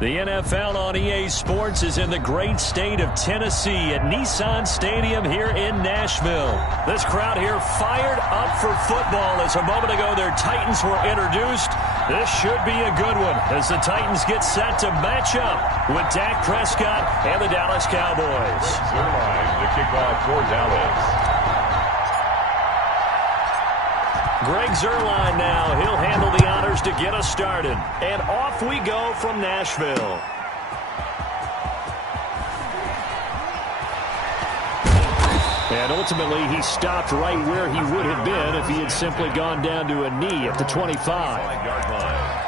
The NFL on EA Sports is in the great state of Tennessee at Nissan Stadium here in Nashville. This crowd here fired up for football as a moment ago their Titans were introduced. This should be a good one as the Titans get set to match up with Dak Prescott and the Dallas Cowboys. The kickoff for Dallas. Greg Zuerlein now. He'll handle the honors to get us started. And off we go from Nashville. And ultimately, he stopped right where he would have been if he had simply gone down to a knee at the 25-yard line.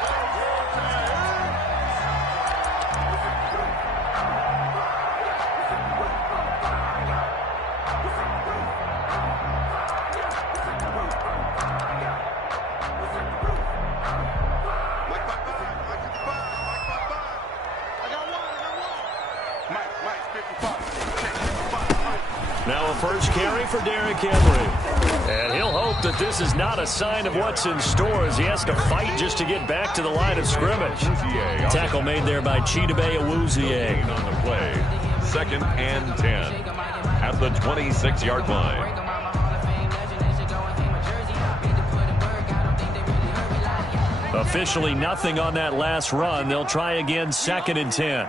Now a first carry for Derrick Henry. And he'll hope that this is not a sign of what's in store as he has to fight just to get back to the line of scrimmage. Tackle made there by Chidobe Awuzie. On the play, 2nd and 10 at the 26-yard line. Officially nothing on that last run. They'll try again, 2nd and 10.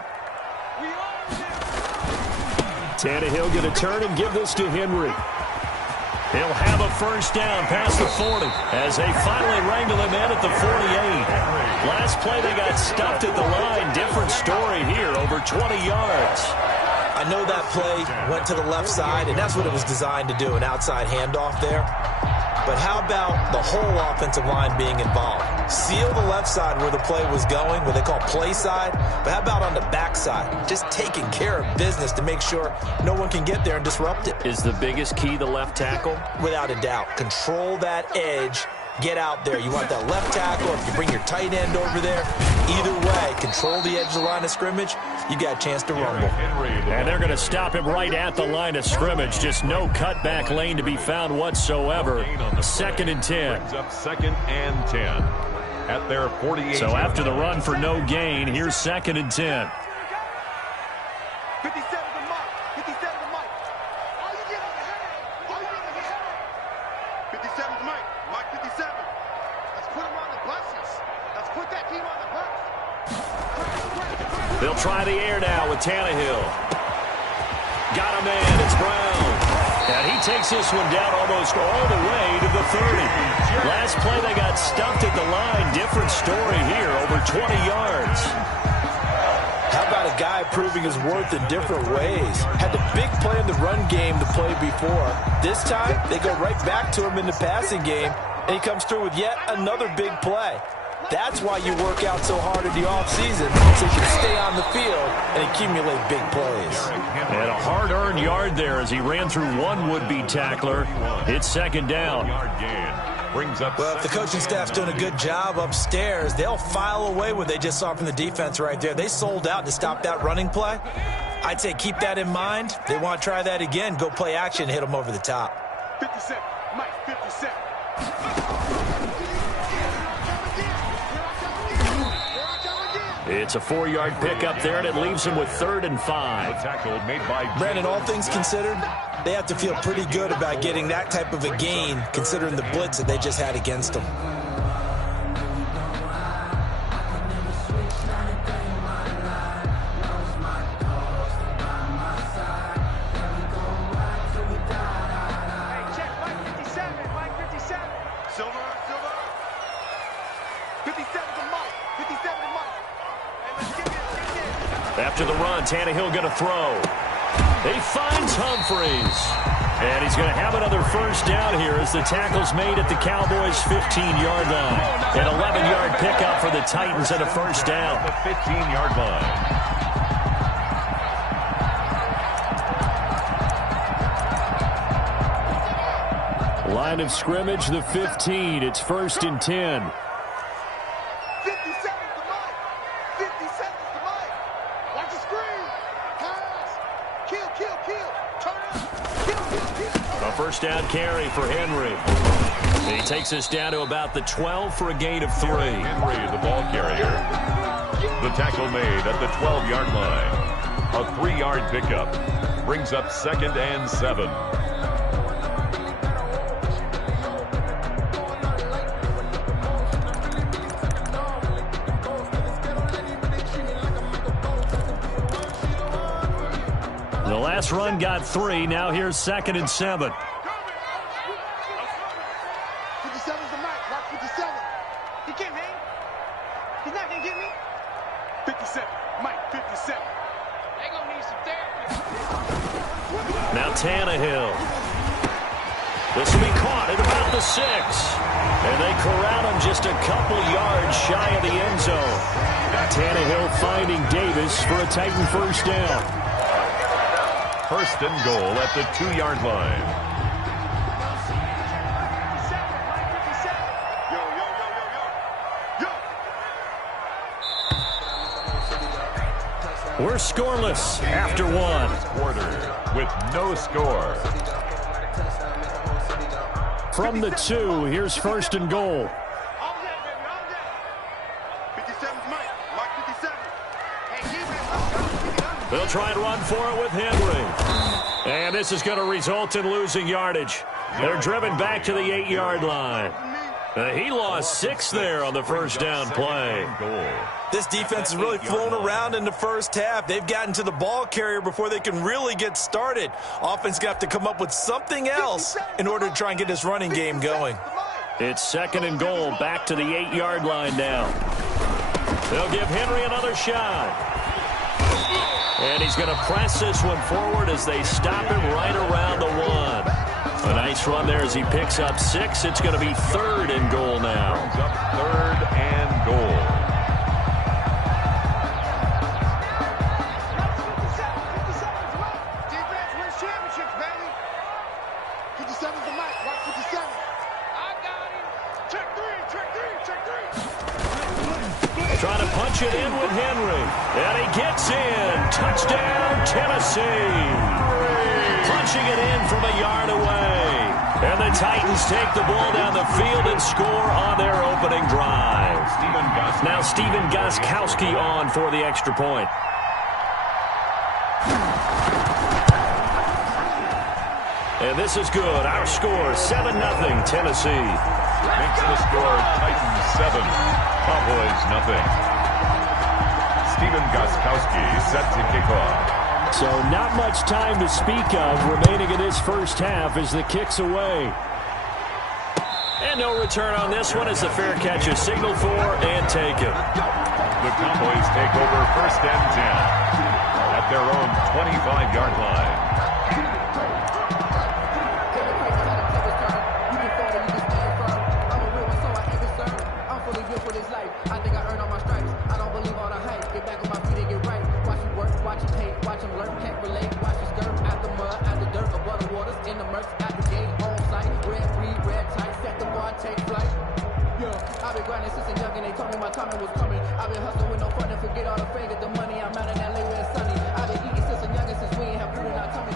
Tannehill going to turn and give this to Henry. He'll have a first down past the 40 as they finally wrangle him in at the 48. Last play they got stuffed at the line. Different story here, over 20 yards. I know that play went to the left side, and that's what it was designed to do, an outside handoff there. But how about the whole offensive line being involved? Seal the left side where the play was going, what they call play side. But how about on the back side? Just taking care of business to make sure no one can get there and disrupt it. Is the biggest key the left tackle? Without a doubt. Control that edge. Get out there. You want that left tackle. If you bring your tight end over there, either way, control the edge of the line of scrimmage, you got a chance to rumble. And they're going to stop him right at the line of scrimmage. Just no cutback lane to be found whatsoever. 2nd and 10. Brings up 2nd and 10 at their 48. So after the run for no gain, here's 2nd and 10. 57 to Mike. 57 to Mike. All you get is a head. All you get is a head. 57 to Mike. Mike 57. Let's put him on the buses. Let's put that team on the bus. They'll try the air now with Tannehill. Got a man. It's Brown. And he takes this one down almost all the way to the 30. Last play they got stuffed at the line. Different story here, over 20 yards. How about a guy proving his worth in different ways? Had the big play in the run game the play before. This time, they go right back to him in the passing game, and he comes through with yet another big play. That's why you work out so hard in the offseason, so you can stay on the field and accumulate big plays. And a hard-earned yard there as he ran through one would-be tackler. It's 2nd down. Well, if the coaching staff's doing a good job upstairs, they'll file away what they just saw from the defense right there. They sold out to stop that running play. I'd say keep that in mind. They want to try that again. Go play action, hit them over the top. 57. Mike 57. It's a 4-yard pickup there, and it leaves him with 3rd and 5. Tackle made by Brandon, all things considered, they have to feel pretty good about getting that type of a gain, considering the blitz that they just had against them. Hey, check Mike 57. Mike 57. Silver. 57 to Mike. 57 to Mike. After the run, Tannehill going to throw. He finds Humphries. And he's going to have another first down here as the tackle's made at the Cowboys' 15-yard line. An 11-yard pickup for the Titans and a first down. The 15-yard line. Line of scrimmage, the 15. It's 1st and 10. 50 seconds to Mike. 50 seconds to Mike. Watch the screen. Pass. Kill. Turn up. A first down carry for Henry. He takes us down to about the 12 for a gain of 3. Henry, the ball carrier. The tackle made at the 12-yard line. A 3-yard pickup brings up 2nd and 7. The last run got 3. Now here's 2nd and 7. 57's the mic. Mark 57. He can't hang. He's not going to get me. 57. Mike, 57. They going to need some therapy. Now Tannehill. This will be caught at about the 6. And they corral him just a couple yards shy of the end zone. Tannehill finding Davis for a Titan first down. 1st and goal at the 2-yard line. We're scoreless after 1. Quarter with no score. From the 2, here's 1st and goal. All day, baby, all day. 57's Mike. Mike 57. Hey, keep it. They'll try and run for it with Henry. And this is going to result in losing yardage. They're driven back to the 8-yard line. He lost 6 there on the first down play. This defense is really flown around in the first half. They've gotten to the ball carrier before they can really get started. Offense got to come up with something else in order to try and get this running game going. It's 2nd and goal, back to the 8-yard line now. They'll give Henry another shot. And he's going to press this one forward as they stop him right around the 1. A nice run there as he picks up 6. It's going to be 3rd and goal now. Up 3rd and goal. Defense wins championships, baby. 57's the mic. Mark 57. I got him. Check 3, check 3, check 3. Trying to punch it in with Henry. And he gets in. Touchdown, Tennessee. Punching it in from a yard away. And the Titans take the ball down the field and score on their opening drive. Now Stephen Gostkowski on for the extra point. And this is good. Our score, 7-0 Tennessee. Makes the score Titans 7, Cowboys nothing. Stephen Gostkowski set to kick off. So not much time to speak of remaining in this first half as the kick's away. And no return on this one as the fair catch is signaled for and taken. The Cowboys take over 1st and 10 at their own 25-yard line.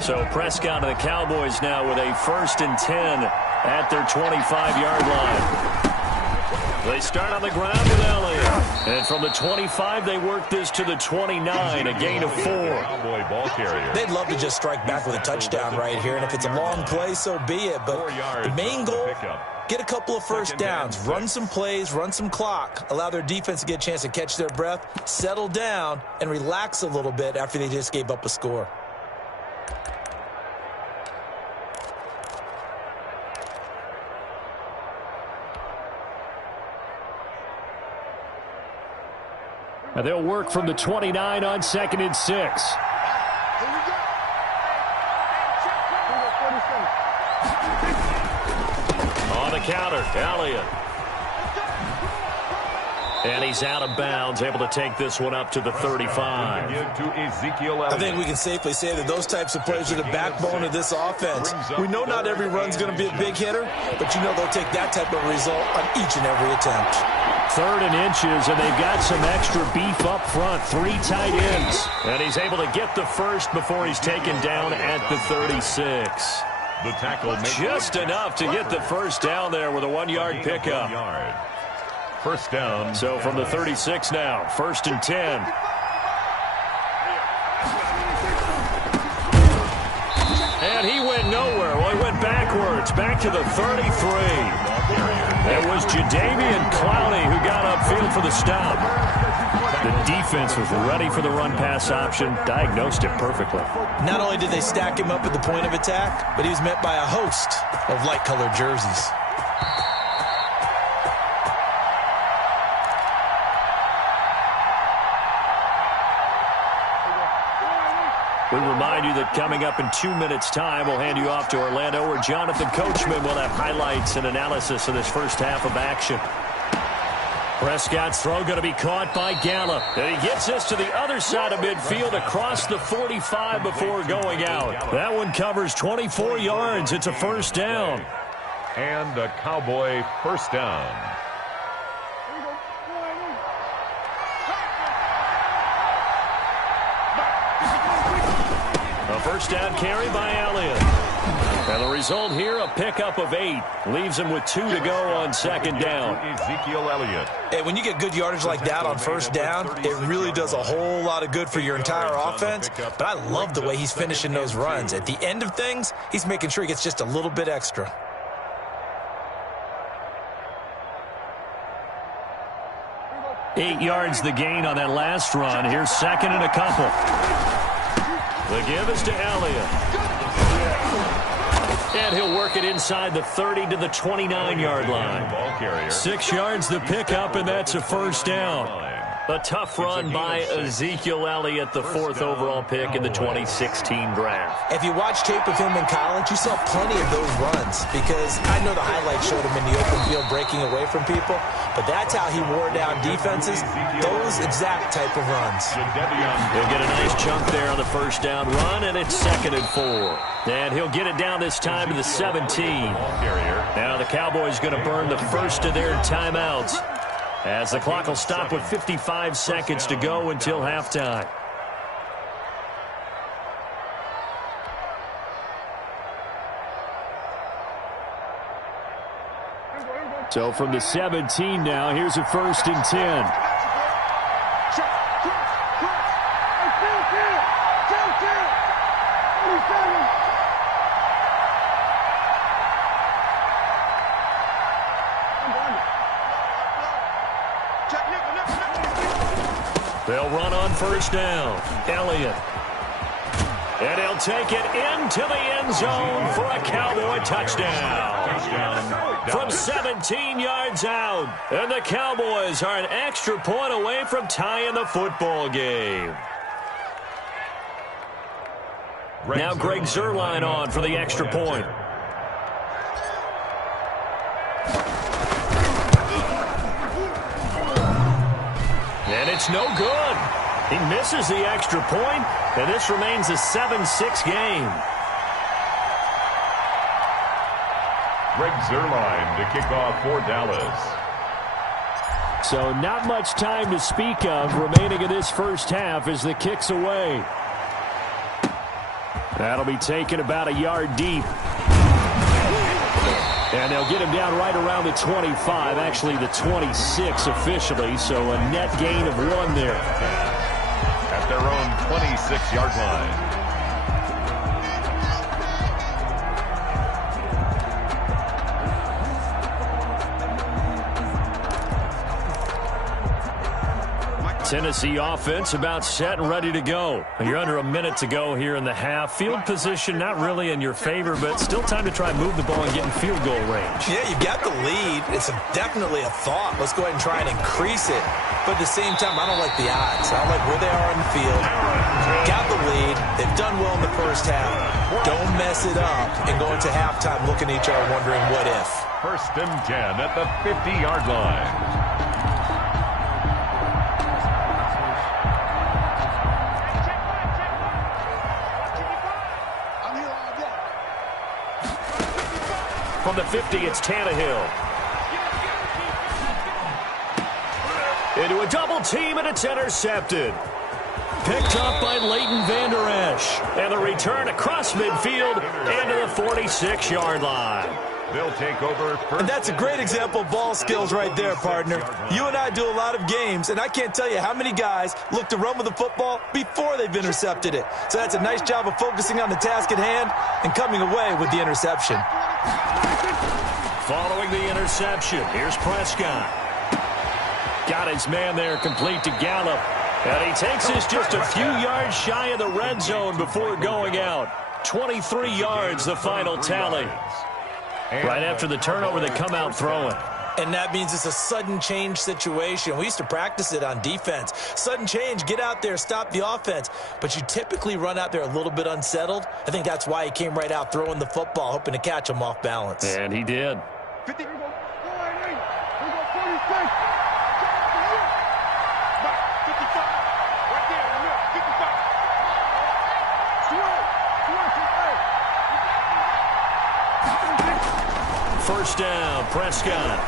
So Prescott and the Cowboys now with a 1st and 10 at their 25-yard line. They start on the ground with Elliott. And from the 25, they work this to the 29, a gain of 4. Cowboy ball carrier. They'd love to just strike back with a touchdown right here, and if it's a long play, so be it. But the main goal, get a couple of first downs, run some plays, run some clock, allow their defense to get a chance to catch their breath, settle down, and relax a little bit after they just gave up a score. And they'll work from the 29 on 2nd and 6. On the counter, Elliott. And he's out of bounds, able to take this one up to the 35. I think we can safely say that those types of plays are the backbone of this offense. We know not every run's going to be a big hitter, but you know they'll take that type of result on each and every attempt. 3rd and inches, and they've got some extra beef up front. 3 tight ends. And he's able to get the first before he's taken down at the 36. The tackle just enough to get the first down there with a 1-yard pickup. First down. So from the 36 now, 1st and 10. And he went nowhere. Well, he went backwards, back to the 33. It was Jadeveon Clowney who got upfield for the stop. The defense was ready for the run-pass option, diagnosed it perfectly. Not only did they stack him up at the point of attack, but he was met by a host of light-colored jerseys. We remind you that coming up in 2 minutes' time, we'll hand you off to Orlando, where Jonathan Coachman will have highlights and analysis of this first half of action. Prescott's throw going to be caught by Gallup. And he gets this to the other side of midfield across the 45 before going out. That one covers 24 yards. It's a first down. And a Cowboy first down. A first down carry by Elliott. And the result here, a pickup of 8. Leaves him with 2 to go on second down. Ezekiel Elliott. Hey, when you get good yardage like that on first down, it really does a whole lot of good for your entire offense. But I love the way he's finishing those runs. At the end of things, he's making sure he gets just a little bit extra. Eight yards the gain on that last run. Here's second and a couple. The give is to Elliott. And he'll work it inside the 30 to the 29-yard line. 6 yards the pickup, and that's a first down. A tough run by Ezekiel Elliott, the 4th overall pick in the 2016 draft. If you watch tape of him in college, you saw plenty of those runs, because I know the highlights showed him in the open field breaking away from people, but that's how he wore down defenses, those exact type of runs. He'll get a nice chunk there on the first down run, and it's 2nd and 4. And he'll get it down this time to the 17. Now the Cowboys going to burn the first of their timeouts, as the clock will stop with 55 seconds to go until halftime. So from the 17 now, here's a 1st and 10. They'll run on first down. Elliott. And he'll take it into the end zone for a Cowboy touchdown. From 17 yards out. And the Cowboys are an extra point away from tying the football game. Now Greg Zuerlein on for the extra point. And it's no good. He misses the extra point, and this remains a 7-6 game. Greg Zuerlein to kick off for Dallas. So not much time to speak of remaining in this first half as the kick's away. That'll be taken about a yard deep. And they'll get him down right around the 25, actually the 26 officially, so a net gain of 1 there. At their own 26-yard line. Tennessee offense about set and ready to go. You're under a minute to go here in the half. Field position not really in your favor, but still time to try and move the ball and get in field goal range. Yeah, you've got the lead. It's definitely a thought. Let's go ahead and try and increase it. But at the same time, I don't like the odds. I don't like where they are on the field. Got the lead. They've done well in the first half. Don't mess it up and go into halftime looking at each other wondering what if. 1st and 10 at the 50-yard line. From the 50, it's Tannehill. Into a double team, and it's intercepted. Picked up by Leighton Vander Esch. And the return across midfield into the 46-yard line. They'll take over first. And that's a great example of ball skills right there, partner. You and I do a lot of games, and I can't tell you how many guys look to run with the football before they've intercepted it. So that's a nice job of focusing on the task at hand and coming away with the interception. Following the interception, here's Prescott. Got his man there complete to Gallup. And he takes this just a few yards shy of the red zone before going out. 23 yards, the final tally. Right after the turnover, they come out throwing. And that means it's a sudden change situation. We used to practice it on defense. Sudden change, get out there, stop the offense. But you typically run out there a little bit unsettled. I think that's why he came right out throwing the football, hoping to catch him off balance. And he did. 50. First down, Prescott.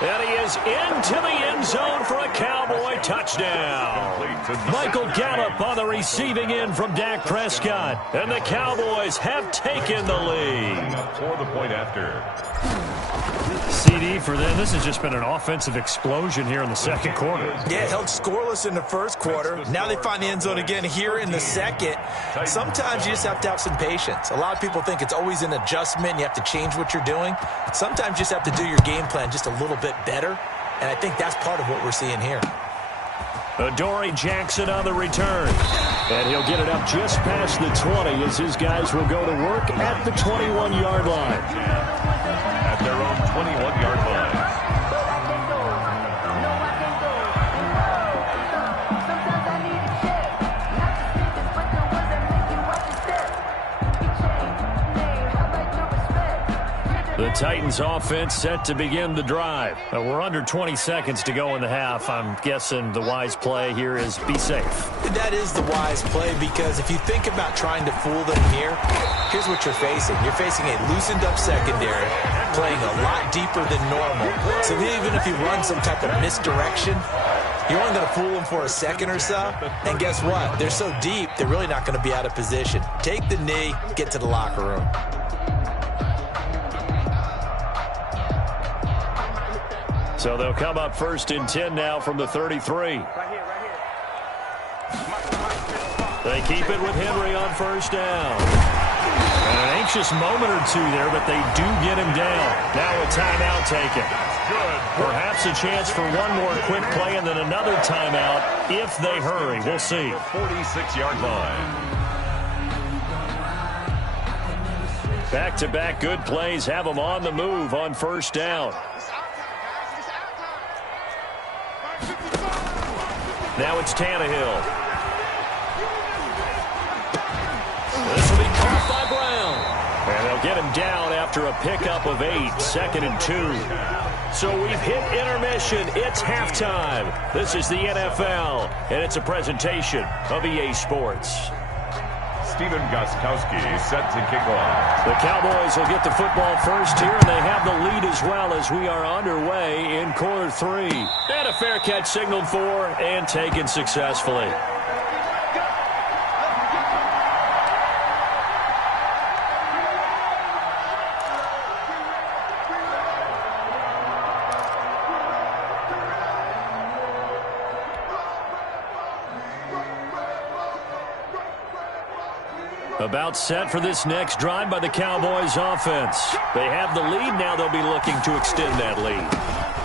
And he is into the end zone for a Cowboy touchdown. Michael Gallup on the receiving end from Dak Prescott. And the Cowboys have taken the lead. For the point after. CD for them. This has just been an offensive explosion here in the second quarter. Yeah, held scoreless in the first quarter. Now they find the end zone again here in the second. Sometimes you just have to have some patience. A lot of people think it's always an adjustment. You have to change what you're doing. Sometimes you just have to do your game plan just a little bit better. And I think that's part of what we're seeing here. Adoree Jackson on the return. And he'll get it up just past the 20 as his guys will go to work at the 21-yard line. At their own 21-yard line. The Titans offense set to begin the drive. We're under 20 seconds to go in the half. I'm guessing the wise play here is be safe. That is the wise play because if you think about trying to fool them here, here's what you're facing. You're facing a loosened up secondary, playing a lot deeper than normal. So even if you run some type of misdirection, you're only going to fool them for a second or so. And guess what? They're so deep, they're really not going to be out of position. Take the knee, get to the locker room. So they'll come up first and 10 now from the 33. They keep it with Henry on first down. And an anxious moment or two there, but they do get him down. Now a timeout taken. Perhaps a chance for one more quick play and then another timeout if they hurry. We'll see. 46-yard line. Back-to-back good plays have them on the move on first down. Now it's Tannehill. This will be caught by Brown. And they'll get him down after a pickup of 8, 2nd and 2. So we've hit intermission. It's halftime. This is the NFL, and it's a presentation of EA Sports. Stephen Gostkowski set to kick off. The Cowboys will get the football first here, and they have the lead as well as we are underway in quarter 3. And a fair catch signaled for and taken successfully. About set for this next drive by the Cowboys offense. They have the lead. Now they'll be looking to extend that lead.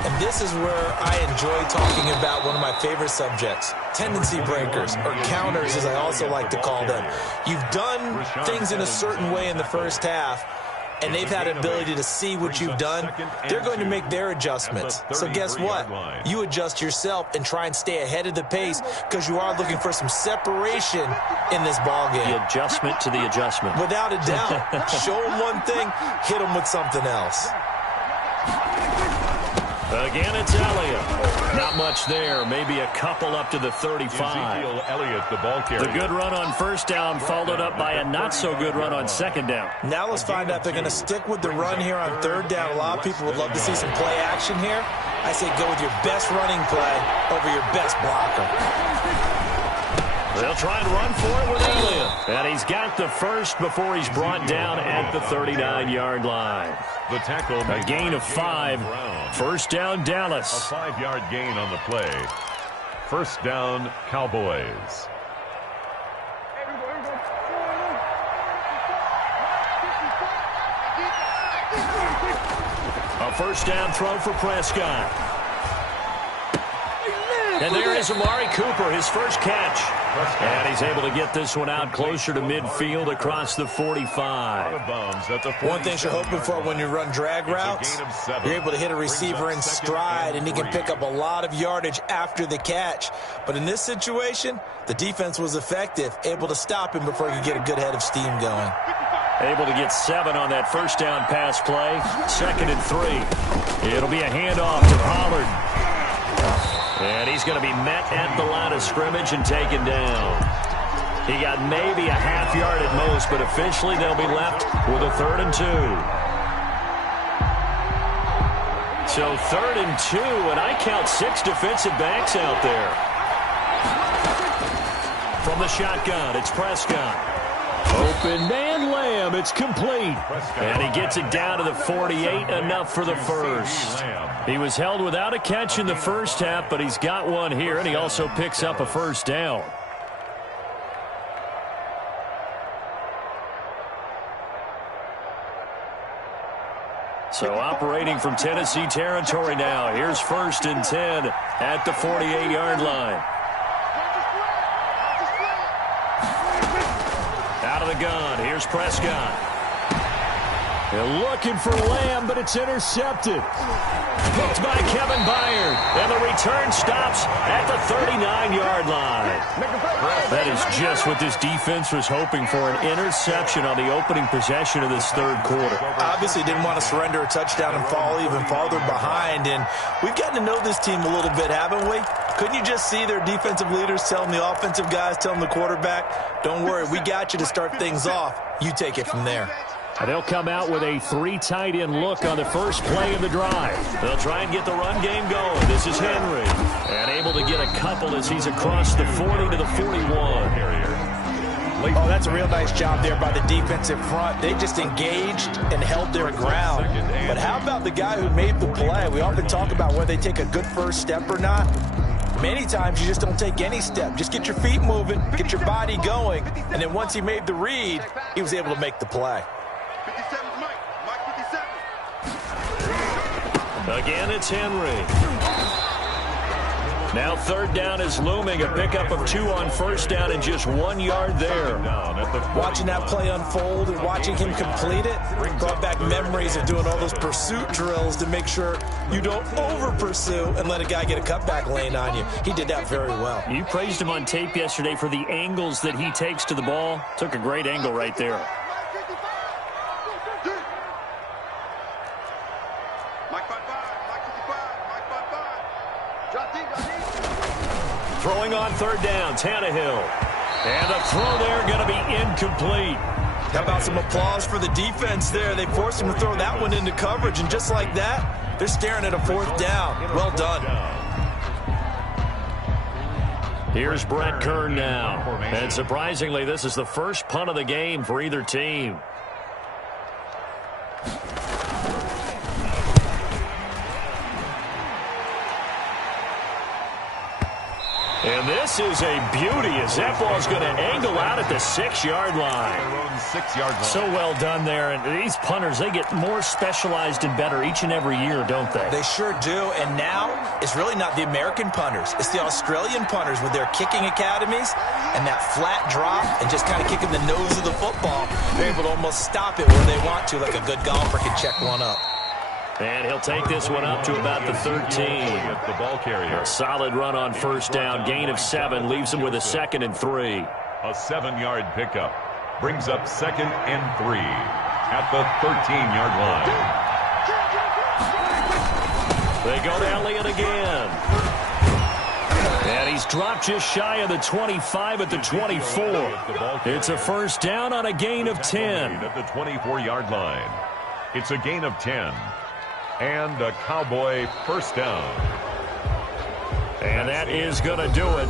And this is where I enjoy talking about one of my favorite subjects, tendency breakers, or counters as I also like to call them. You've done things in a certain way in the first half, and they've had an ability to see what you've done. They're going to make their adjustments. So guess what? You adjust yourself and try and stay ahead of the pace because you are looking for some separation in this ball game. The adjustment to the adjustment. Without a doubt. Show them one thing, hit them with something else. Again, it's Elliott. Not much there. Maybe a couple up to the 35. Ezekiel Elliott, the ball carrier. The good run on first down followed up by a not-so-good run on second down. Now let's find out if they're going to stick with the run here on third down. A lot of people would love to see some play action here. I say go with your best running play over your best blocker. They'll try and run for it with Elliott. And he's got the first before he's brought down at the 39-yard line. The tackle, a gain of 5. First down, Dallas. A 5-yard gain on the play. First down, Cowboys. A first down throw for Prescott. And there is Amari Cooper, his first catch. And he's able to get this one out closer to midfield across the 45. One thing you're hoping for when you run drag routes, you're able to hit a receiver in stride, and he can pick up a lot of yardage after the catch. But in this situation, the defense was effective, able to stop him before he could get a good head of steam going. Able to get 7 on that first down pass play. 2nd and 3. It'll be a handoff to Pollard. And he's going to be met at the line of scrimmage and taken down. He got maybe a half yard at most, but officially they'll be left with a 3rd and 2. So 3rd and 2, and I count 6 defensive backs out there. From the shotgun, it's Prescott. Open man, Lamb, it's complete. And he gets it down to the 48, enough for the first. He was held without a catch in the first half, but he's got one here, and he also picks up a first down. So operating from Tennessee territory now. Here's 1st and 10 at the 48-yard line. Out of the gun, here's Prescott. They're looking for Lamb, but it's intercepted. Hooked by Kevin Byard, and the return stops at the 39-yard line. That is just what this defense was hoping for, an interception on the opening possession of this 3rd quarter. Obviously didn't want to surrender a touchdown and fall even farther behind, and we've gotten to know this team a little bit, haven't we? Couldn't you just see their defensive leaders telling the offensive guys, telling the quarterback, don't worry, we got you to start things off. You take it from there. They'll come out with a 3 tight end look on the first play of the drive. They'll try and get the run game going. This is Henry. And able to get a couple as he's across the 40 to the 41. Oh, that's a real nice job there by the defensive front. They just engaged and held their ground. But how about the guy who made the play? We often talk about whether they take a good first step or not. Many times you just don't take any step. Just get your feet moving, get your body going, and then once he made the read, he was able to make the play. 57 Mike 57. Again, it's Henry. Now 3rd down is looming. A pickup of 2 on first down and just 1 yard there. Watching that play unfold and watching him complete it brought back memories of doing all those pursuit drills to make sure you don't over-pursue and let a guy get a cutback lane on you. He did that very well. You praised him on tape yesterday for the angles that he takes to the ball. Took a great angle right there. Throwing on 3rd down, Tannehill. And the throw there going to be incomplete. How about some applause for the defense there? They forced him to throw that one into coverage, and just like that, they're staring at a 4th down. Well done. Here's Brett Kern now. And surprisingly, this is the first punt of the game for either team. And this is a beauty as that ball's going to angle out at the 6-yard line. So well done there. And these punters, they get more specialized and better each and every year, don't they? They sure do. And now it's really not the American punters. It's the Australian punters with their kicking academies and that flat drop and just kind of kicking the nose of the football. They're able to almost stop it where they want to, like a good golfer can check one up. And he'll take this one up to about the 13. The ball carrier. A solid run on first down. Gain of 7 leaves him with a 2nd and 3. A 7-yard pickup brings up 2nd and 3 at the 13-yard line. They go to Elliott again. And he's dropped just shy of the 25 at the 24. It's a first down on a gain of 10. At the 24-yard line. It's a gain of 10. And a Cowboy first down. And that is going to do it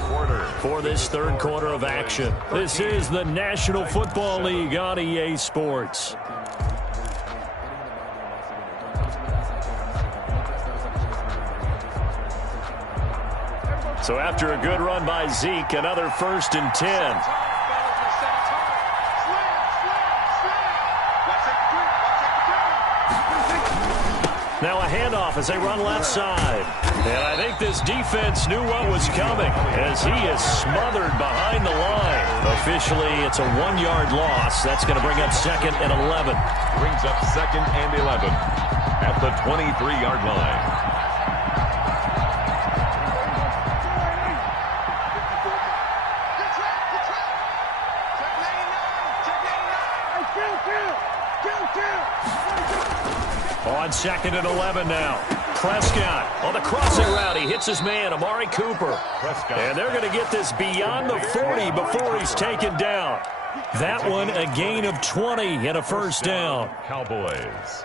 for this third quarter of action. This is the National Football League on EA Sports. So after a good run by Zeke, another 1st and 10. Now a handoff as they run left side. And I think this defense knew what was coming as he is smothered behind the line. Officially, it's a 1-yard loss. That's going to bring up 2nd and 11. Brings up 2nd and 11 at the 23-yard line. On 2nd and 11 now. Prescott on the crossing route. He hits his man, Amari Cooper. And they're going to get this beyond the 40 before he's taken down. That one a gain of 20 and a first down. Cowboys.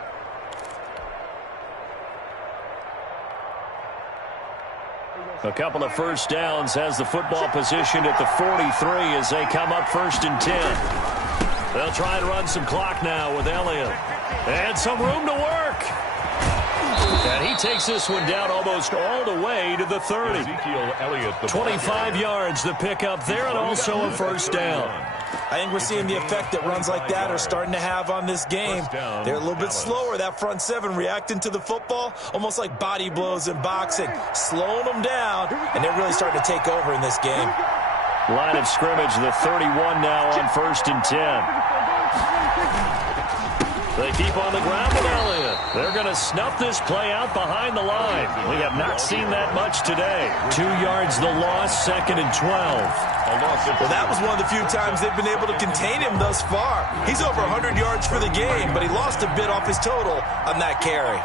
A couple of first downs has the football positioned at the 43 as they come up 1st and 10. They'll try and run some clock now with Elliott. And some room to work. And he takes this one down almost all the way to the 30. Ezekiel Elliott, 25 yards the pickup there, and also a first down. I think we're seeing the effect that runs like that are starting to have on this game. They're a little bit slower, that front seven, reacting to the football, almost like body blows in boxing, slowing them down, and they're really starting to take over in this game. Line of scrimmage, the 31 now on 1st and 10. They keep on the ground with Elliott. They're going to snuff this play out behind the line. We have not seen that much today. 2 yards the loss, 2nd and 12. Well, that was one of the few times they've been able to contain him thus far. He's over 100 yards for the game, but he lost a bit off his total on that carry.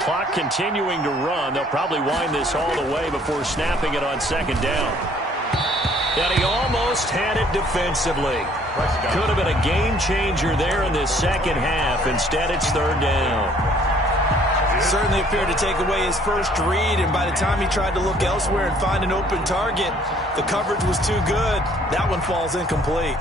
Clock continuing to run. They'll probably wind this all the way before snapping it on 2nd down. And he almost had it defensively. Could have been a game changer there in this second half. Instead, it's 3rd down. Certainly appeared to take away his first read, and by the time he tried to look elsewhere and find an open target, the coverage was too good. That one falls incomplete.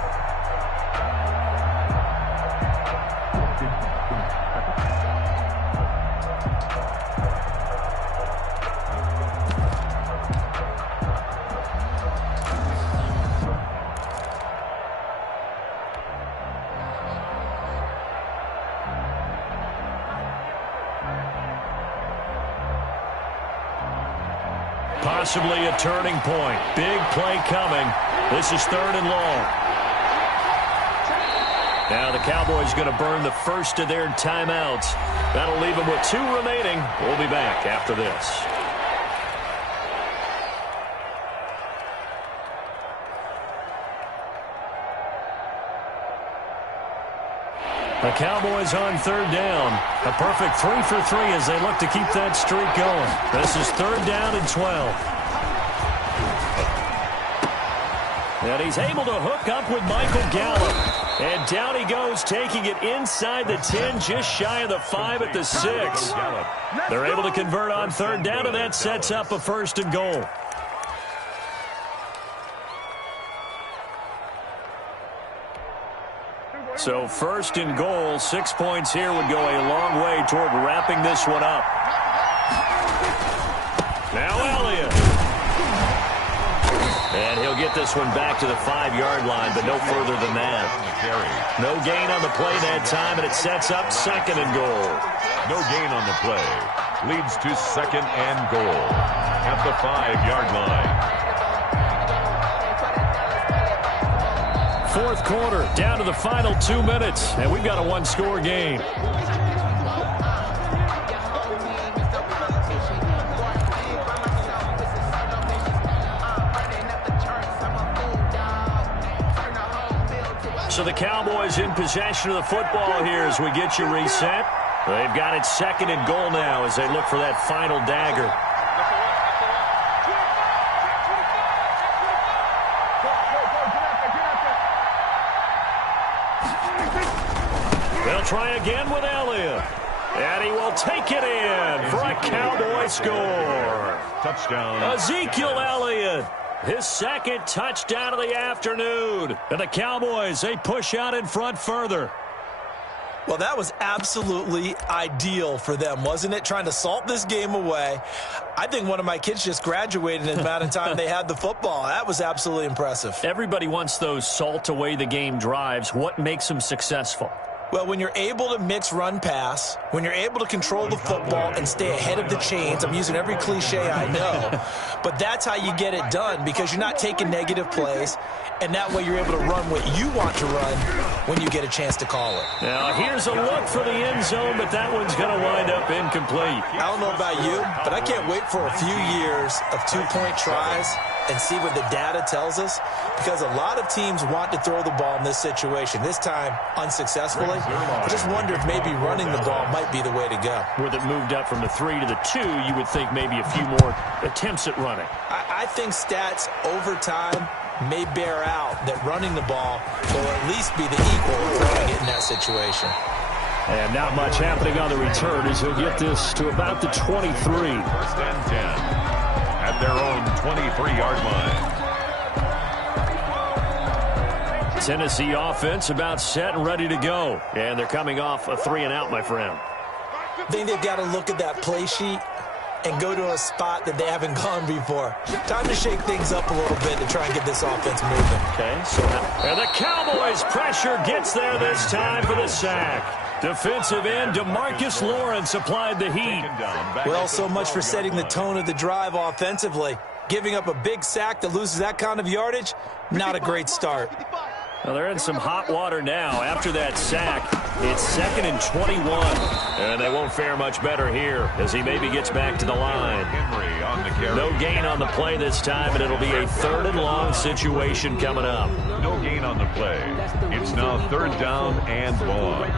Possibly a turning point. Big play coming. This is 3rd and long. Now the Cowboys going to burn the first of their timeouts. That'll leave them with 2 remaining. We'll be back after this. The Cowboys on 3rd down. A perfect 3 for 3 as they look to keep that streak going. This is 3rd down and 12. And he's able to hook up with Michael Gallup. And down he goes, taking it inside the 10, just shy of the 5 at the 6. They're able to convert on 3rd down, and that sets up a 1st and goal. So 1st and goal, 6 points here would go a long way toward wrapping this one up. Now Elliott. And he'll get this one back to the 5-yard line, but no further than that. No gain on the play that time, and it sets up 2nd and goal. No gain on the play. Leads to 2nd and goal at the 5-yard line. 4th quarter, down to the final 2 minutes, and we've got a 1-score game. So the Cowboys in possession of the football here as we get you reset. They've got it 2nd and goal now as they look for that final dagger. They'll try again with Elliott. And he will take it in for a Cowboy score. Touchdown. Ezekiel Elliott, his second touchdown of the afternoon. And the Cowboys, they push out in front further. Well, that was absolutely ideal for them, wasn't it? Trying to salt this game away. I think one of my kids just graduated in the amount of time they had the football. That was absolutely impressive. Everybody wants those salt away the game drives. What makes them successful? Well, when you're able to mix run-pass, when you're able to control the football and stay ahead of the chains, I'm using every cliche I know, but that's how you get it done because you're not taking negative plays, and that way you're able to run what you want to run when you get a chance to call it. Now, here's a look for the end zone, but that one's going to wind up incomplete. I don't know about you, but I can't wait for a few years of two-point tries and see what the data tells us, because a lot of teams want to throw the ball in this situation. This time, unsuccessfully. I just wonder if maybe running the ball might be the way to go. With it moved up from the 3 to the 2, you would think maybe a few more attempts at running. I think stats over time may bear out that running the ball will at least be the equal of throwing it in that situation. And not much happening on the return as he'll get this to about the 23. First and 10 at their own 23-yard line. Tennessee offense about set and ready to go. And they're coming off a 3-and-out, my friend. I think they've got to look at that play sheet and go to a spot that they haven't gone before. Time to shake things up a little bit to try and get this offense moving. Okay, so and the Cowboys pressure gets there this time for the sack. Defensive end DeMarcus Lawrence applied the heat. Well, so much for setting the tone of the drive offensively. Giving up a big sack that loses that kind of yardage, not a great start. Well, they're in some hot water now. After that sack, it's 2nd and 21. And they won't fare much better here as he maybe gets back to the line. Henry on the carry. No gain on the play this time, and it'll be a 3rd and long situation coming up. No gain on the play. It's now 3rd down and long.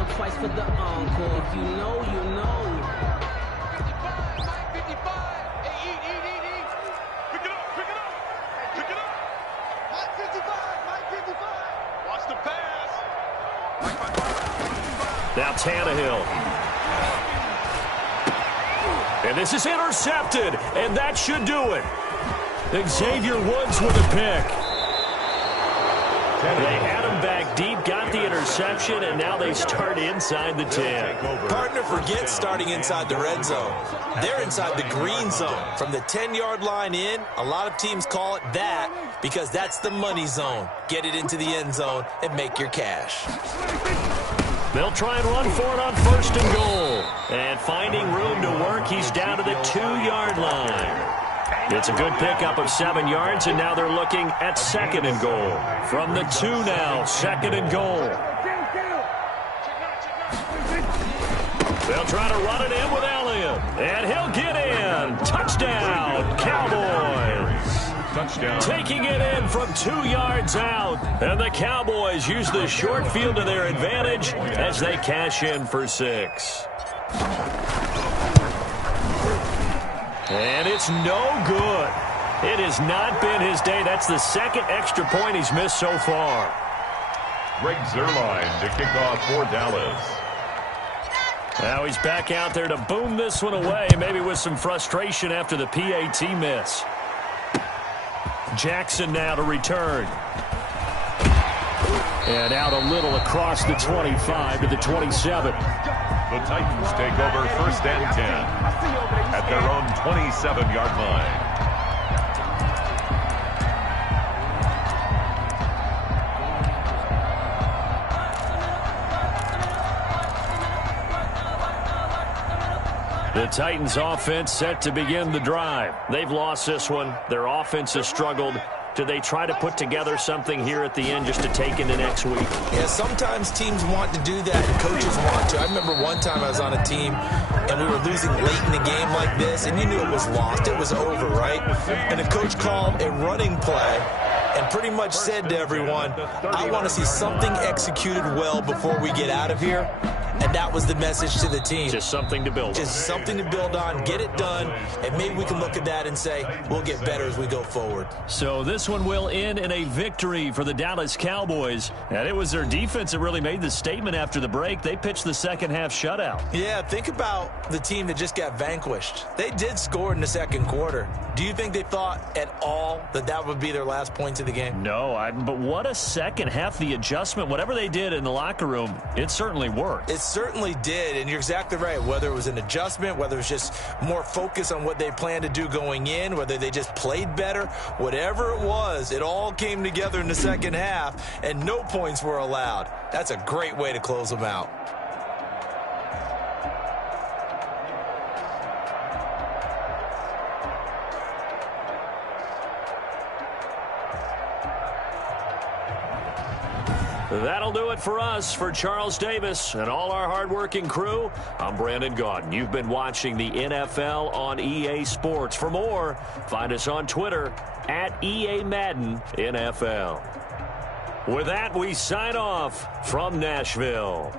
Now Tannehill. And this is intercepted, and that should do it. Xavier Woods with a pick. They had him back deep, got the interception, and now they start inside the 10. Partner forgets starting inside the red zone. They're inside the green zone. From the 10-yard line in, a lot of teams call it that because that's the money zone. Get it into the end zone and make your cash. They'll try and run for it on 1st and goal. And finding room to work, he's down to the 2-yard line. It's a good pickup of 7 yards, and now they're looking at 2nd and goal. From the 2 now, 2nd and goal. They'll try to run it in with Elliott. And he'll get in. Touchdown, Cowboys. Touchdown. Taking it in from 2 yards out. And the Cowboys use the short field to their advantage as they cash in for 6. And it's no good. It has not been his day. That's the 2nd extra point he's missed so far. Greg Zuerlein to kick off for Dallas. Now he's back out there to boom this one away, maybe with some frustration after the PAT miss. Jackson now to return. And out a little across the 25 to the 27. The Titans take over 1st and 10 at their own 27-yard line. The Titans offense set to begin the drive. They've lost this one. Their offense has struggled. Do they try to put together something here at the end just to take into next week? Yeah, sometimes teams want to do that and coaches want to. I remember one time I was on a team and we were losing late in the game like this, and you knew it was lost. It was over, right? And the coach called a running play, and pretty much said to everyone, I want to see something executed well before we get out of here. And that was the message to the team. Just something to build on. Just something to build on, get it done, and maybe we can look at that and say, we'll get better as we go forward. So this one will end in a victory for the Dallas Cowboys. And it was their defense that really made the statement after the break. They pitched the second half shutout. Yeah, think about the team that just got vanquished. They did score in the second quarter. Do you think they thought at all that that would be their last points of the game? No, but what a second half. The adjustment, whatever they did in the locker room, it certainly worked. It certainly did, and you're exactly right. Whether it was an adjustment, whether it was just more focus on what they planned to do going in, whether they just played better, whatever it was, it all came together in the second half, and no points were allowed. That's a great way to close them out. That'll do it for us. For Charles Davis and all our hardworking crew, I'm Brandon Gaudin. You've been watching the NFL on EA Sports. For more, find us on Twitter at EA Madden NFL. With that, we sign off from Nashville.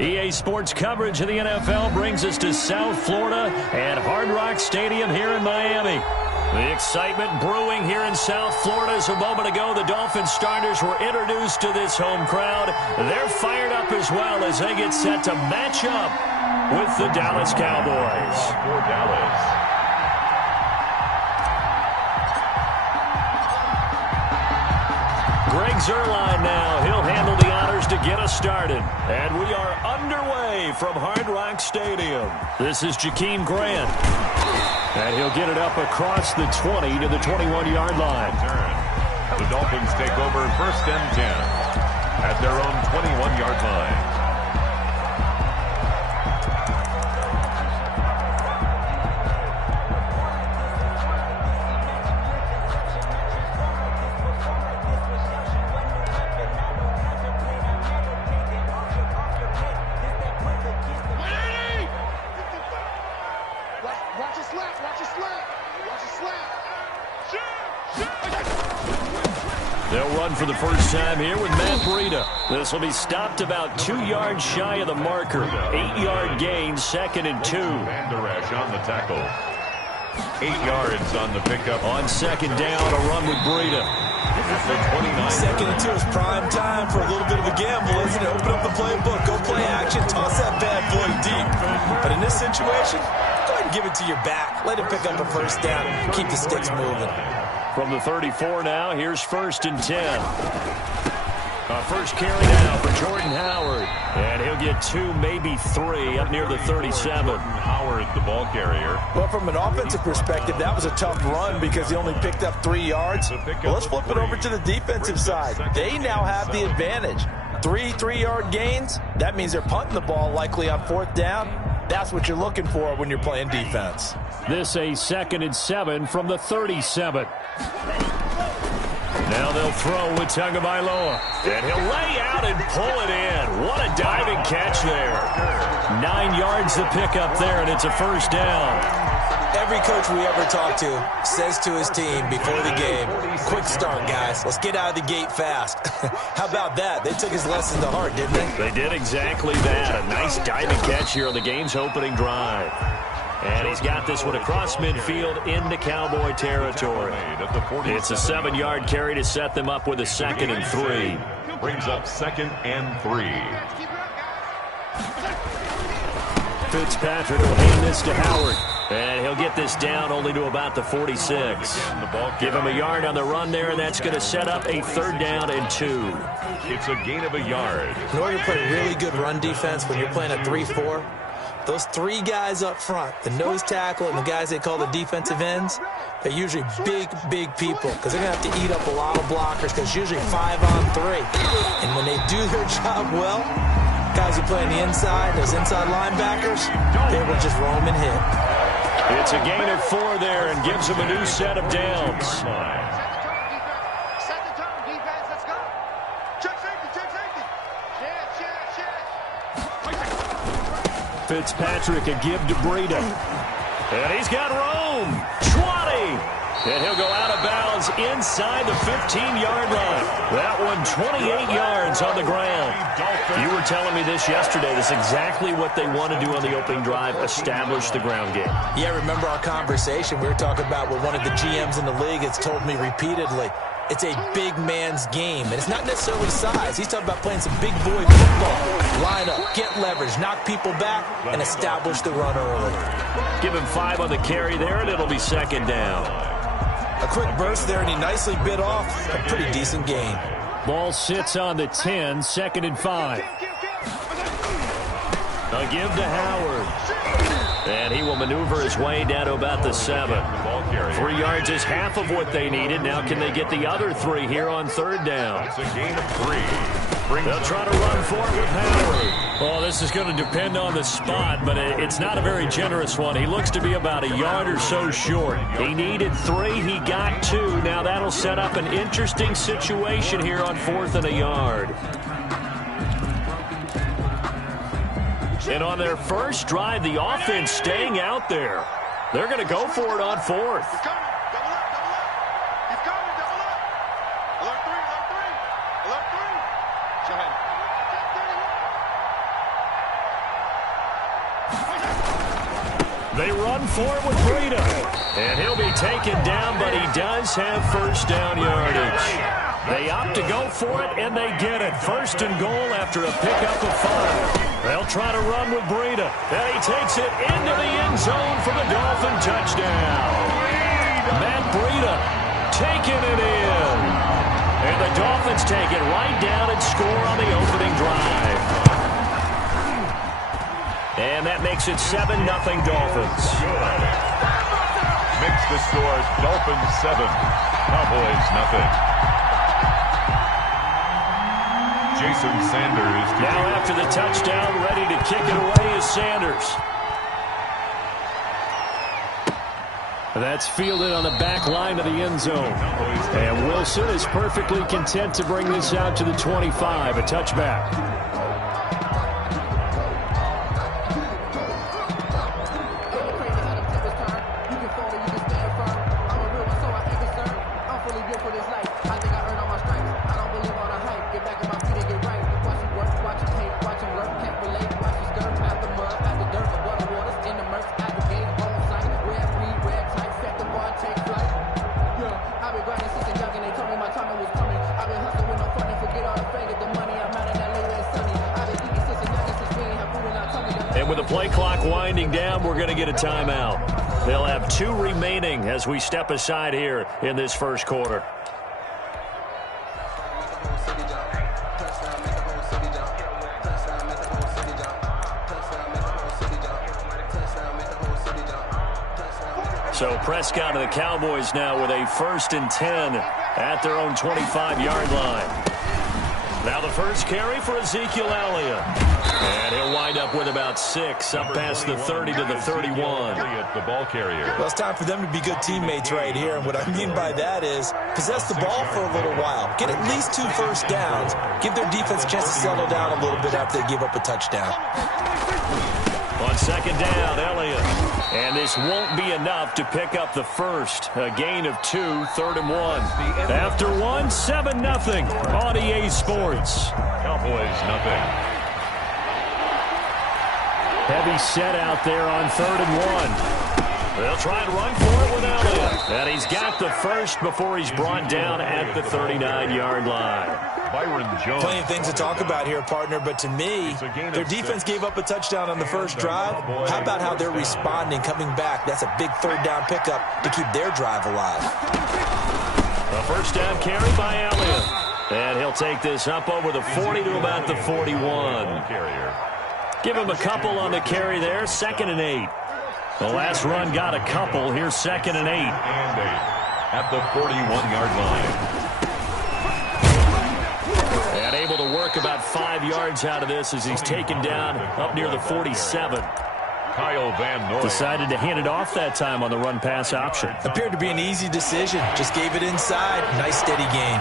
EA Sports coverage of the NFL brings us to South Florida and Hard Rock Stadium here in Miami. The excitement brewing here in South Florida as a moment ago the Dolphins starters were introduced to this home crowd. They're fired up as well as they get set to match up with the Dallas Cowboys. For Dallas. Greg Zuerlein now. He'll handle the honors to get us started. And we are underway from Hard Rock Stadium. This is Jakeem Grant. And he'll get it up across the 20 to the 21-yard line. The Dolphins take over 1st and 10 at their own 21-yard line. They'll run for the first time here with Matt Breida. This will be stopped about 2 yards shy of the marker. 8-yard gain, 2nd and 2. Vanderash on the tackle. 8 yards on the pickup. On 2nd down, a run with Breida. 2nd and 2 is prime time for a little bit of a gamble, isn't it? Open up the playbook, go play action, toss that bad boy deep. But in this situation, go ahead and give it to your back. Let him pick up a first down. Keep the sticks moving. From the 34 now, here's 1st and 10. First carry now for Jordan Howard. And he'll get 2, maybe 3 up near the 37. Howard, the ball carrier. Well, from an offensive perspective, that was a tough run because he only picked up 3 yards. Well, let's flip it over to the defensive side. They now have the advantage. 3 3-yard gains. That means they're punting the ball likely on 4th down. That's what you're looking for when you're playing defense. This a 2nd and 7 from the 37. Now they'll throw with Tagovailoa. And he'll lay out and pull it in. What a diving catch there. 9 yards to pick up there, and it's a first down. Every coach we ever talk to says to his team before the game, quick start, guys. Let's get out of the gate fast. How about that? They took his lesson to heart, didn't they? They did exactly that. A nice diving catch here on the game's opening drive. And he's got this one across midfield into Cowboy territory. It's a 7-yard carry to set them up with a 2nd and 3. Brings up 2nd and 3. Fitzpatrick will hand this to Howard. And he'll get this down only to about the 46. Give him a yard on the run there, and that's going to set up a 3rd down and 2. It's a gain of a yard. In order to play really good run defense when you're playing a 3-4, those 3 guys up front, the nose tackle and the guys they call the defensive ends, they're usually big, big people because they're going to have to eat up a lot of blockers because it's usually 5 on 3. And when they do their job well, guys who play on the inside, those inside linebackers, they will just roam and hit. It's a gain of 4 there and gives them a new set of downs. Set the tone, defense. Let's go. Check safety, check safety. Fitzpatrick a give to Breida. And he's got room. 20. And he'll go out of bounds inside the 15-yard line. That one 28 yards on the ground. You were telling me this yesterday. This is exactly what they want to do on the opening drive, establish the ground game. Yeah, remember our conversation we were talking about with one of the GMs in the league that's told me repeatedly, it's a big man's game, and it's not necessarily size. He's talking about playing some big boy football. Line up, get leverage, knock people back, and establish the run early. Give him 5 on the carry there, and it'll be 2nd down. A quick burst there, and he nicely bit off a pretty decent gain. Ball sits on the 10, 2nd and 5. A give to Howard. And he will maneuver his way down to about the 7. 3 yards is half of what they needed. Now can they get the other 3 here on 3rd down? It's a gain of 3. They'll try to run for it with Howard. Oh, this is going to depend on the spot, but it's not a very generous one. He looks to be about a yard or so short. He needed 3. He got 2. Now that'll set up an interesting situation here on 4th and a yard. And on their first drive, the offense staying out there. They're going to go for it on 4th. He's coming. Double up, double up. He's coming, double up. Alert 3, alert 3. Alert 3. Show him. They run for it with Breida. And he'll be taken down, but he does have first down yardage. They opt to go for it, and they get it. First and goal after a pickup of 5. They'll try to run with Breida. And he takes it into the end zone for the Dolphin touchdown. Matt Breida taking it in. And the Dolphins take it right down and score on the opening drive. And that makes it 7-0 Dolphins. Makes the score Dolphins 7, Cowboys nothing. Jason Sanders. Now after the touchdown, ready to kick it away is Sanders. That's fielded on the back line of the end zone. And Wilson is perfectly content to bring this out to the 25, a touchback. And with the play clock winding down, we're going to get a timeout. They'll have 2 remaining as we step aside here in this first quarter. So Prescott and the Cowboys now with a 1st and 10 at their own 25-yard line. Now the first carry for Ezekiel Elliott. And he'll wind up with about 6 up past the 30 to the 31. The ball carrier. Well, it's time for them to be good teammates right here. And what I mean by that is possess the ball for a little while. Get at least 2 first downs. Give their defense a chance to settle down a little bit after they give up a touchdown. On second down, Elliott. And this won't be enough to pick up the first. A gain of 2, 3rd and 1. After 1, 7-0 on EA Sports. Cowboys nothing. Heavy set out there on 3rd and 1. They'll try and run for it with Elliott. And he's got the first before he's brought down at the 39-yard line. Byron Jones. Plenty of things to talk about here, partner, but to me, their defense gave up a touchdown on the first drive. How about how they're responding, coming back? That's a big 3rd down pickup to keep their drive alive. A first down carry by Elliott. And he'll take this up over the 40 to about the 41. Give him a couple on the carry there, 2nd and 8. The last run got a couple. Here's 2nd and 8. And 8 at the 41-yard line. And able to work about 5 yards out of this as he's taken down up near the 47. Kyle Van Noy. Decided to hand it off that time on the run-pass option. Appeared to be an easy decision. Just gave it inside. Nice, steady gain.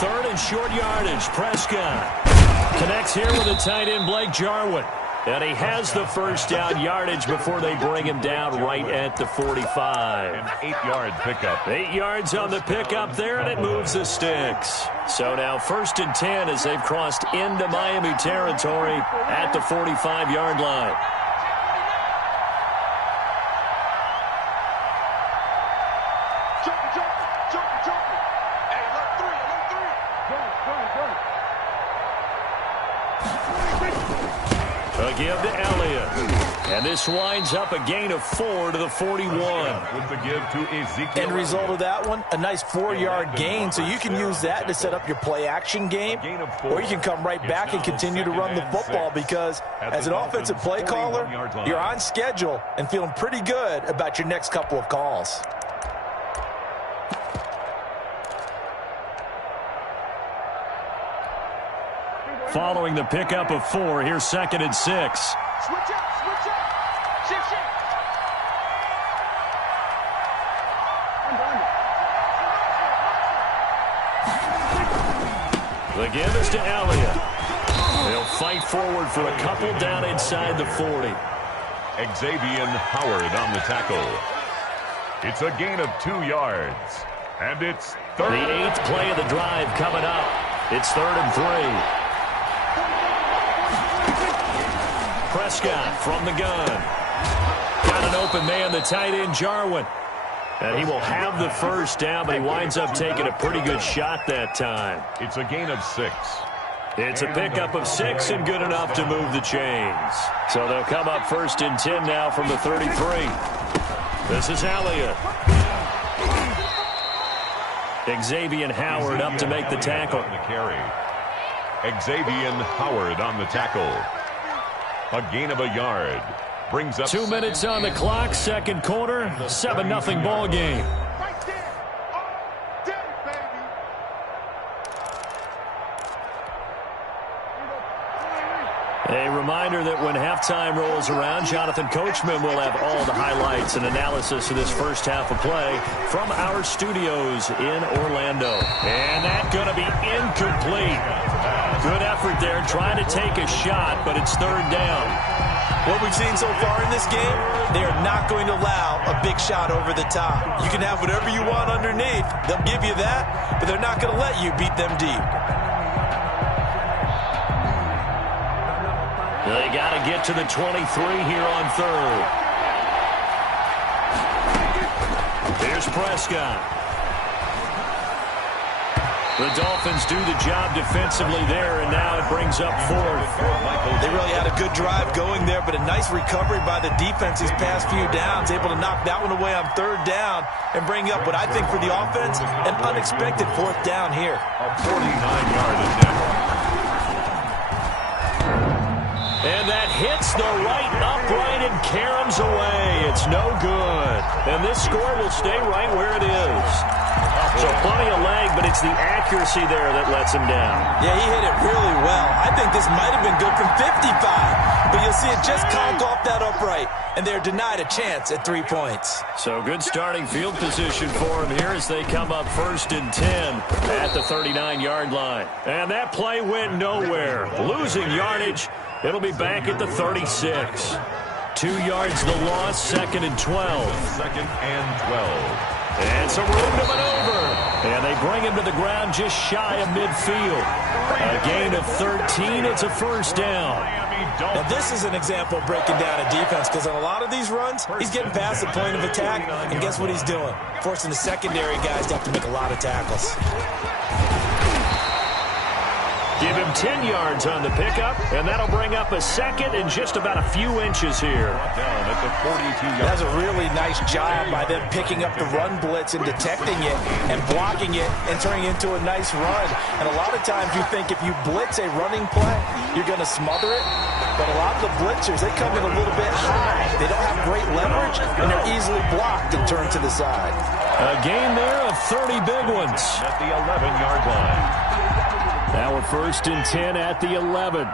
3rd and short yardage. Prescott connects here with the tight end, Blake Jarwin. And he has the first down yardage before they bring him down right at the 45. An 8-yard pickup. 8 yards on the pickup there, and it moves the sticks. So now 1st and 10 as they've crossed into Miami territory at the 45-yard line. A give to Elliott. And this winds up a gain of 4 to the 41. With the give to Ezekiel. End result of that one, a nice 4-yard gain, so you can use that to set up your play-action game, or you can come right back and continue to run the football because as an offensive play caller, you're on schedule and feeling pretty good about your next couple of calls. Following the pickup of 4, here's 2nd and 6. Switch up, switch up. Shift, shift. The give is to Elliott. They'll fight forward for a couple down inside the 40. Xavier Howard on the tackle. It's a gain of 2 yards. And it's 3rd. The 8th play of the drive coming up. It's 3rd and 3. Prescott from the gun. Got an open man, the tight end, Jarwin. And he will have the first down, but he winds up taking a pretty good shot that time. It's a gain of 6. It's a pickup of 6 and good enough to move the chains. So they'll come up 1st and 10 now from the 33. This is Elliott. Xavier Howard up to make the tackle. Xavier Howard on the tackle. A gain of a yard. Brings up 2 minutes on the clock, second quarter, 7-0 ball game. A reminder that when halftime rolls around, Jonathan Coachman will have all the highlights and analysis of this first half of play from our studios in Orlando. And that's going to be incomplete. Good effort there, trying to take a shot, but it's third down. What we've seen so far in this game, they are not going to allow a big shot over the top. You can have whatever you want underneath. They'll give you that, but they're not going to let you beat them deep. They got to get to the 23 here on third. Here's Prescott. The Dolphins do the job defensively there, and now it brings up fourth. They really had a good drive going there, but a nice recovery by the defense these past few downs, able to knock that one away on third down and bring up what I think for the offense, an unexpected fourth down here. A 49-yard attempt. And that hits the right upright and caroms away. It's no good. And this score will stay right where it is. So plenty of leg, but it's the accuracy there that lets him down. Yeah, he hit it really well. I think this might have been good from 55. But you'll see it just conk off that upright, and they're denied a chance at 3 points. So good starting field position for him here as they come up 1st and 10 at the 39-yard line. And that play went nowhere. Losing yardage. It'll be back at the 36. 2 yards the loss, 2nd and 12. 2nd and 12. And some room to maneuver. And they bring him to the ground just shy of midfield. A gain of 13. It's a first down. Now this is an example of breaking down a defense, because on a lot of these runs, he's getting past the point of attack, and guess what he's doing? Forcing the secondary guys to have to make a lot of tackles. Give him 10 yards on the pickup, and that'll bring up a second and just about a few inches here. Down at the 42-yard. That's a really nice job by them picking up the run blitz and detecting it and blocking it and turning it into a nice run. And a lot of times you think if you blitz a running play, you're going to smother it. But a lot of the blitzers, they come in a little bit high. They don't have great leverage, and they're easily blocked and turned to the side. A gain there of 30 big ones. At the 11-yard line. Now we're 1st and 10 at the 11.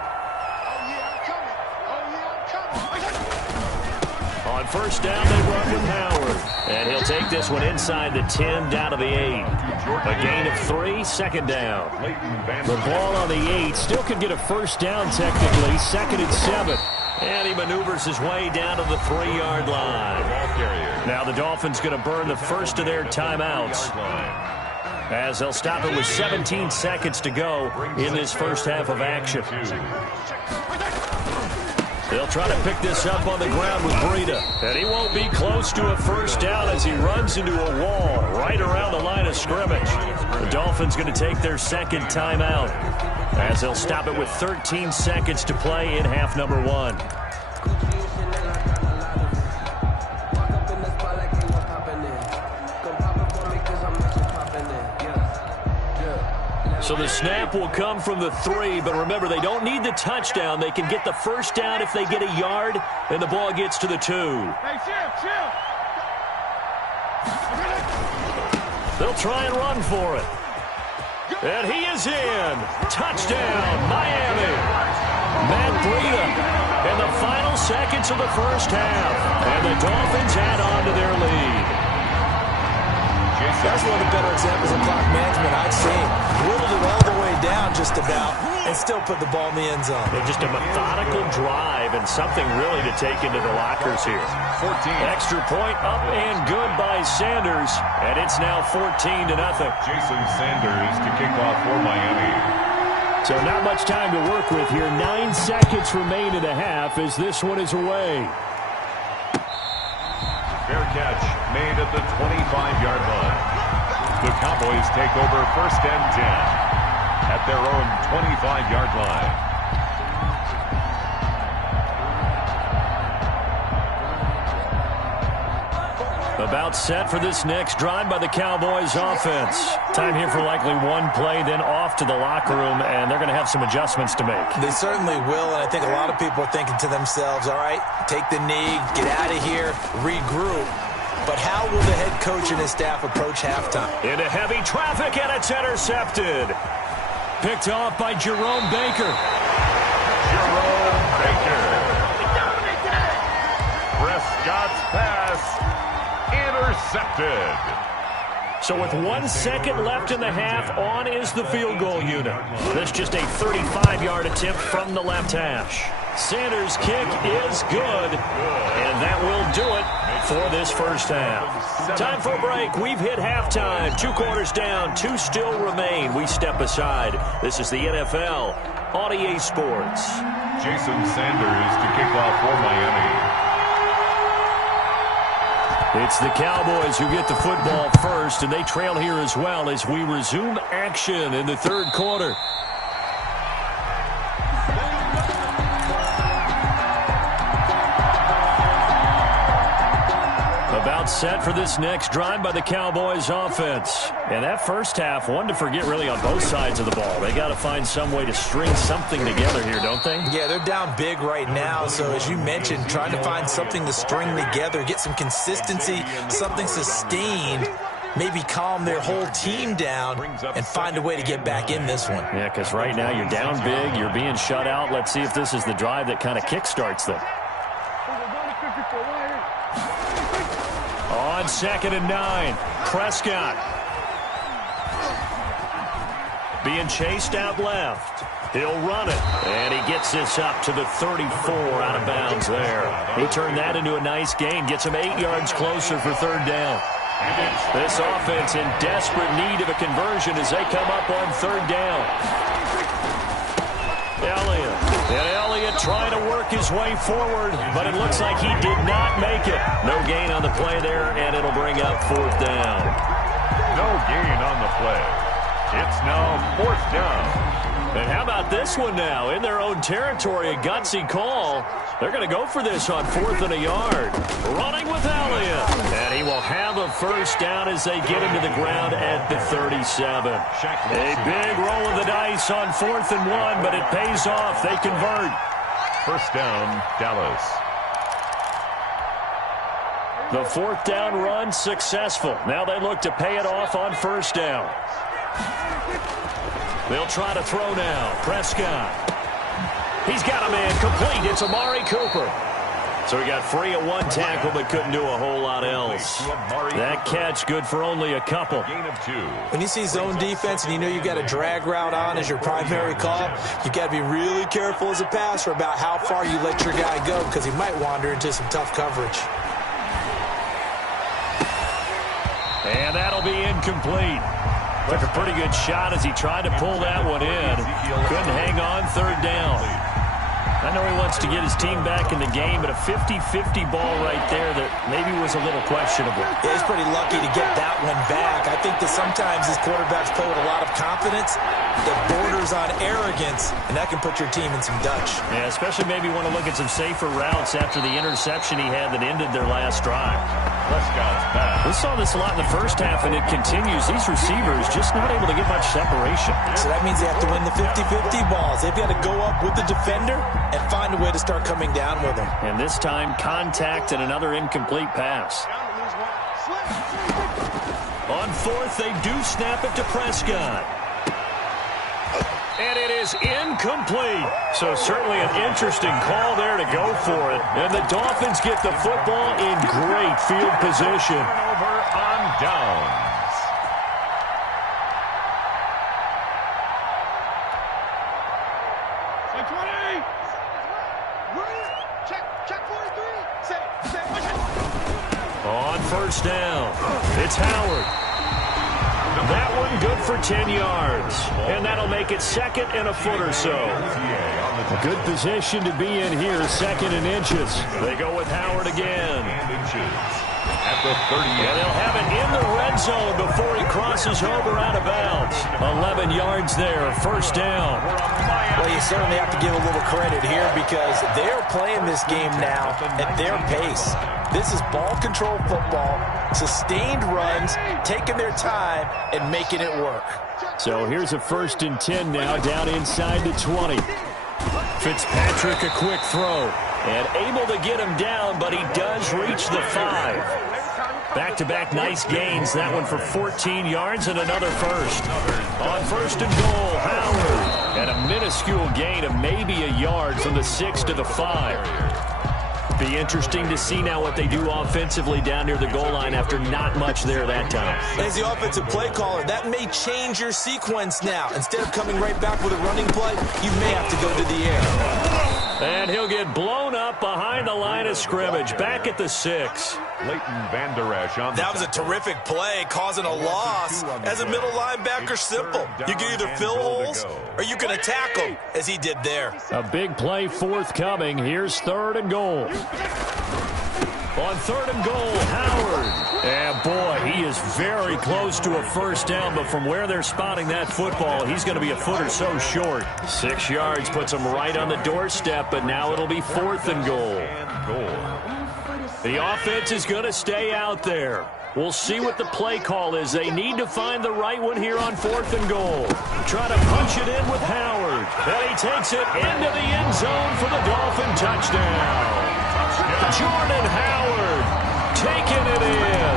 On first down, they run with Howard. And he'll take this one inside the 10, down to the 8. A gain of 3, second down. The ball on the 8 still could get a first down technically, 2nd and 7. And he maneuvers his way down to the 3-yard line. Now the Dolphins going to burn the first of their timeouts, as they'll stop it with 17 seconds to go in this first half of action. They'll try to pick this up on the ground with Breida. And he won't be close to a first down as he runs into a wall right around the line of scrimmage. The Dolphins going to take their second timeout, as they'll stop it with 13 seconds to play in half number 1. So the snap will come from the 3, but remember, they don't need the touchdown. They can get the first down if they get a yard, and the ball gets to the 2. Hey, chill. They'll try and run for it. And he is in. Touchdown, Miami. Matt Breida in the final seconds of the first half. And the Dolphins add on to their lead. That's one of the better examples of clock management I've seen. Whittled it all the way down just about and still put the ball in the end zone. And just a methodical drive and something really to take into the lockers here. 14. Extra point up and good by Sanders. And it's now 14-0. Jason Sanders to kick off for Miami. So not much time to work with here. 9 seconds remain in the half as this one is away. Fair catch made at the 25-yard line. The Cowboys take over 1st and 10 at their own 25-yard line. About set for this next drive by the Cowboys offense. Time here for likely one play, then off to the locker room, and they're going to have some adjustments to make. They certainly will, and I think a lot of people are thinking to themselves, all right, take the knee, get out of here, regroup. But how will the head coach and his staff approach halftime? Into heavy traffic, and it's intercepted. Picked off by Jerome Baker. Jerome Baker. Prescott's pass intercepted. So with 1 second left in the half, on is the field goal unit. This just a 35-yard attempt from the left hash. Sanders' kick is good, and that will do it for this first half. Time for a break. We've hit halftime. 2 quarters down, 2 still remain. We step aside. This is the NFL on EA Sports. Jason Sanders to kick off for Miami. It's the Cowboys who get the football first, and they trail here as well as we resume action in the 3rd quarter. About set for this next drive by the Cowboys offense. And that first half, one to forget really on both sides of the ball. They got to find some way to string something together here, don't they? Yeah, they're down big right now. So as you mentioned, trying to find something to string together, get some consistency, something sustained, maybe calm their whole team down and find a way to get back in this one. Yeah, because right now you're down big, you're being shut out. Let's see if this is the drive that kind of kickstarts them. On 2nd and 9, Prescott. Being chased out left. He'll run it, and he gets this up to the 34 out of bounds there. He turned that into a nice gain, gets him 8 yards closer for 3rd down. This offense in desperate need of a conversion as they come up on 3rd down. Elliott trying to work his way forward, but it looks like he did not make it. No gain on the play there, and it'll bring up 4th down. No gain on the play. It's now 4th down. And how about this one now? In their own territory, a gutsy call. They're going to go for this on 4th and a yard. Running with Elliott. And he will have a first down as they get him to the ground at the 37. A big roll of the dice on 4th and 1, but it pays off. They convert. First down, Dallas. The 4th down run successful. Now they look to pay it off on 1st down. They'll try to throw now. Prescott. He's got a man complete. It's Amari Cooper. So he got free at 1 tackle, but couldn't do a whole lot else. That catch good for only a couple. When you see zone defense and you know you've got a drag route on as your primary call, you got to be really careful as a passer about how far you let your guy go because he might wander into some tough coverage. And that'll be incomplete. Took a pretty good shot as he tried to pull that one in. Couldn't hang on 3rd down. I know he wants to get his team back in the game, but a 50-50 ball right there that maybe was a little questionable. Yeah, he's pretty lucky to get that one back. I think that sometimes his quarterbacks play with a lot of confidence that borders on arrogance, and that can put your team in some Dutch. Yeah, especially maybe want to look at some safer routes after the interception he had that ended their last drive. Prescott's back. We saw this a lot in the first half, and it continues. These receivers just not able to get much separation. So that means they have to win the 50-50 balls. They've got to go up with the defender and find a way to start coming down with him. And this time, contact and another incomplete pass. On 4th, they do snap it to Prescott. And it is incomplete. So certainly an interesting call there to go for it. And the Dolphins get the football in great field position. Turnover on downs. On 1st down, it's Howard. That one good for 10 yards. And that'll make it second and a foot or so. A good position to be in here, second and inches. They go with Howard again. At the 30. And they'll have it in the red zone before he crosses over out of bounds. 11 yards there, first down. Well, you certainly have to give a little credit here because they're playing this game now at their pace. This is ball control football, sustained runs, taking their time and making it work. So here's a 1st and 10 now, down inside the 20. Fitzpatrick a quick throw. And able to get him down, but he does reach the 5. Back-to-back nice gains. That one for 14 yards and another first. On 1st and goal, Howard. And a minuscule gain of maybe a yard from the 6 to the 5. Be interesting to see now what they do offensively down near the goal line after not much there that time. As the offensive play caller, that may change your sequence now. Instead of coming right back with a running play, you may have to go to the air. And he'll get blown up behind the line of scrimmage, back at the 6. Leighton Vander Esch on That was a terrific play, causing a loss. As a middle linebacker, simple. You can either fill holes or you can attack them, as he did there. A big play forthcoming. Here's 3rd and goal. On 3rd and goal, Howard. And boy, he is very close to a first down, but from where they're spotting that football, he's going to be a foot or so short. 6 yards puts him right on the doorstep, but now it'll be 4th and goal. The offense is going to stay out there. We'll see what the play call is. They need to find the right one here on 4th and goal. Try to punch it in with Howard. And he takes it into the end zone for the Dolphin touchdown. Jordan Howard taking it in.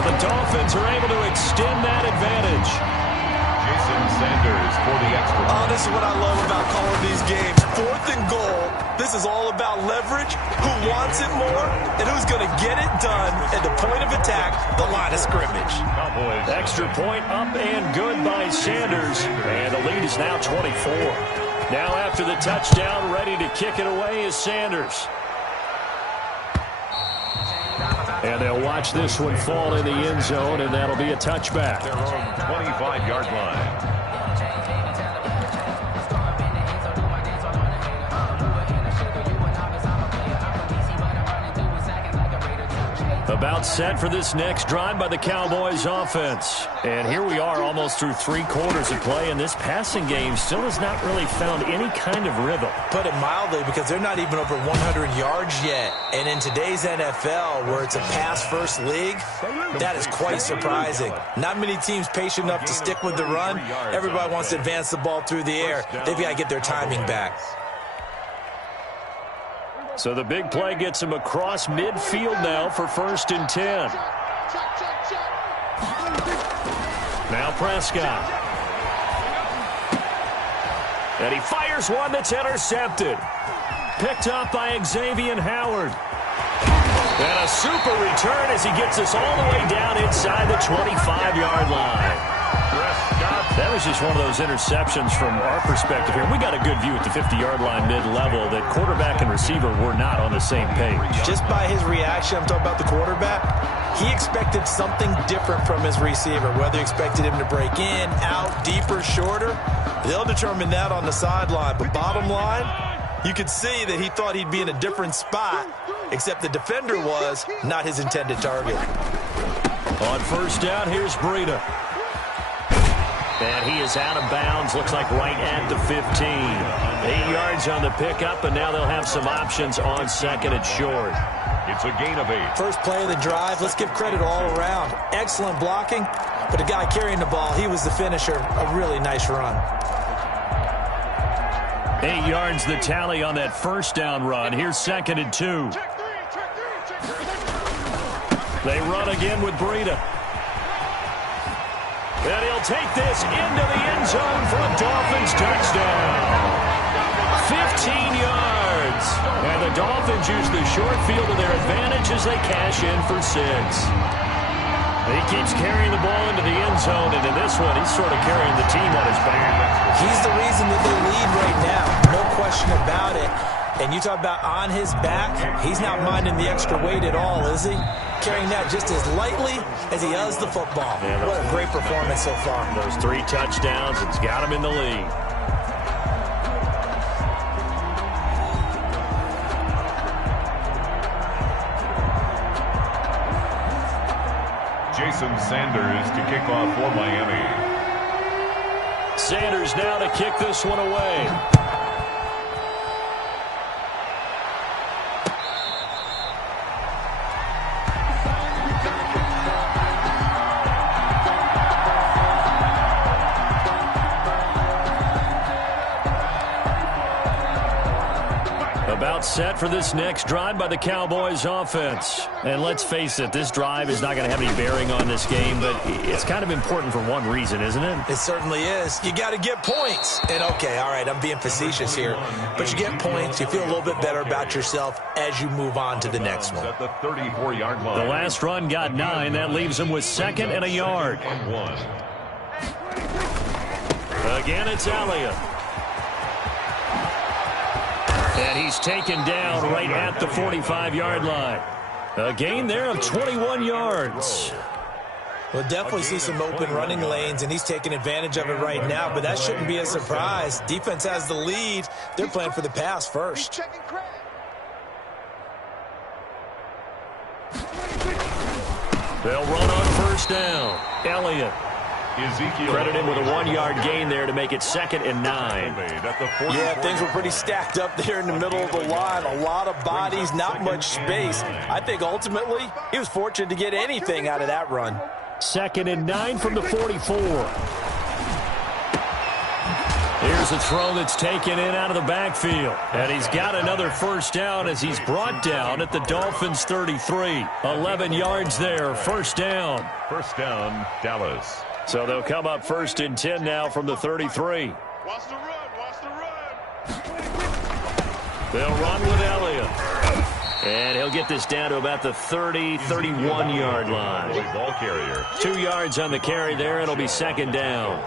And the Dolphins are able to extend that advantage. Jason Sanders for the extra. Oh, this is what I love about calling these games. 4th and goal. This is all about leverage, who wants it more, and who's going to get it done at the point of attack, the line of scrimmage. Extra point up and good by Sanders. And the lead is now 24. Now after the touchdown, ready to kick it away is Sanders. And they'll watch this one fall in the end zone, and that'll be a touchback. Their own 25-yard line. About set for this next drive by the Cowboys offense. And here we are almost through 3 quarters of play, and this passing game still has not really found any kind of rhythm. Put it mildly, because they're not even over 100 yards yet. And in today's NFL, where it's a pass-first league, that is quite surprising. Not many teams patient enough to stick with the run. Everybody wants to advance the ball through the air. They've got to get their timing back. So the big play gets him across midfield now for 1st and 10. Now Prescott. And he fires one that's intercepted. Picked up by Xavier Howard. And a super return as he gets us all the way down inside the 25-yard line. That was just one of those interceptions from our perspective here. We got a good view at the 50-yard line mid-level that quarterback and receiver were not on the same page. Just by his reaction, I'm talking about the quarterback, he expected something different from his receiver. Whether he expected him to break in, out, deeper, shorter, they'll determine that on the sideline. But bottom line, you could see that he thought he'd be in a different spot, except the defender was not his intended target. On 1st down, here's Breida. And he is out of bounds, looks like right at the 15. 8 yards on the pickup, and now they'll have some options on 2nd and short. It's a gain of 8. First play of the drive, let's give credit all around. Excellent blocking, but the guy carrying the ball, he was the finisher. A really nice run. 8 yards the tally on that 1st down run. Here's 2nd and 2. They run again with Breida. And he'll take this into the end zone for a Dolphins touchdown. 15 yards. And the Dolphins use the short field to their advantage as they cash in for 6. He keeps carrying the ball into the end zone, and in this one, he's sort of carrying the team on his back. He's the reason that they lead right now. No question about it. And you talk about on his back, he's not minding the extra weight at all, is he? Carrying that just as lightly as he does the football. Yeah, what a great performance so far. Those 3 touchdowns, it's got him in the lead. Jason Sanders to kick off for Miami. Sanders now to kick this one away. About set for this next drive by the Cowboys offense. And let's face it, this drive is not going to have any bearing on this game, but it's kind of important for one reason, isn't it? It certainly is. You got to get points. And okay, all right, I'm being facetious here, but you get points, you feel a little bit better about yourself as you move on to the next one. At the 34-yard line. The last run got 9. That leaves him with 2nd and a yard. And 1. Again, it's Elliott. And he's taken down right at the 45-yard line. A gain there of 21 yards. We'll definitely see some open running lanes, and he's taking advantage of it right now, but that shouldn't be a surprise. Defense has the lead. They're playing for the pass first. They'll run on first down. Elliott. Credited with a 1-yard gain there to make it 2nd and 9. Yeah, things were pretty stacked up there in the middle of the line. A lot of bodies, not much space. I think ultimately he was fortunate to get anything out of that run. 2nd and 9 from the 44. Here's a throw that's taken in out of the backfield. And he's got another first down as he's brought down at the Dolphins' 33. 11 yards there, first down. First down, Dallas. So they'll come up 1st and 10 now from the 33. Watch the run, watch the run. They'll run with Elliott. And he'll get this down to about the 30, 31-yard line. Ball carrier. 2 yards on the carry there. It'll be 2nd down.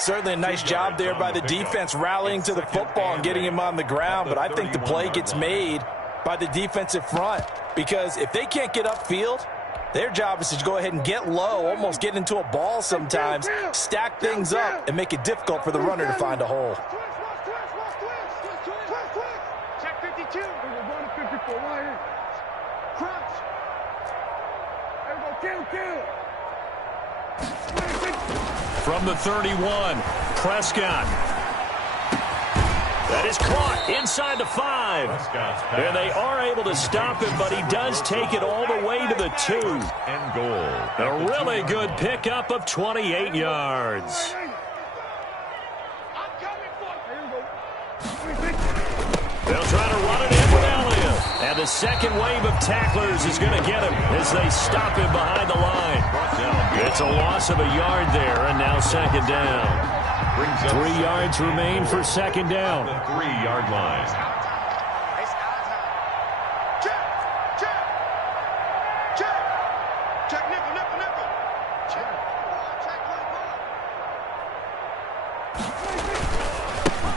Certainly a nice job there by the defense rallying to the football and getting him on the ground, but I think the play gets made by the defensive front because if they can't get upfield, their job is to go ahead and get low, almost get into a ball sometimes, stack things up, and make it difficult for the runner to find a hole. Check 52. We're going to 54 right here. Crunch. Kill. From the 31, Prescott. That is caught inside the 5. And they are able to stop him, but he does take it all the way to the 2. And goal. A really good pickup of 28 yards. They'll try to run it in with Elliott. And the second wave of tacklers is going to get him as they stop him behind the line. It's a loss of a yard there, and now 2nd down. 3 yards remain for 2nd down. The 3-yard line. Check nickel.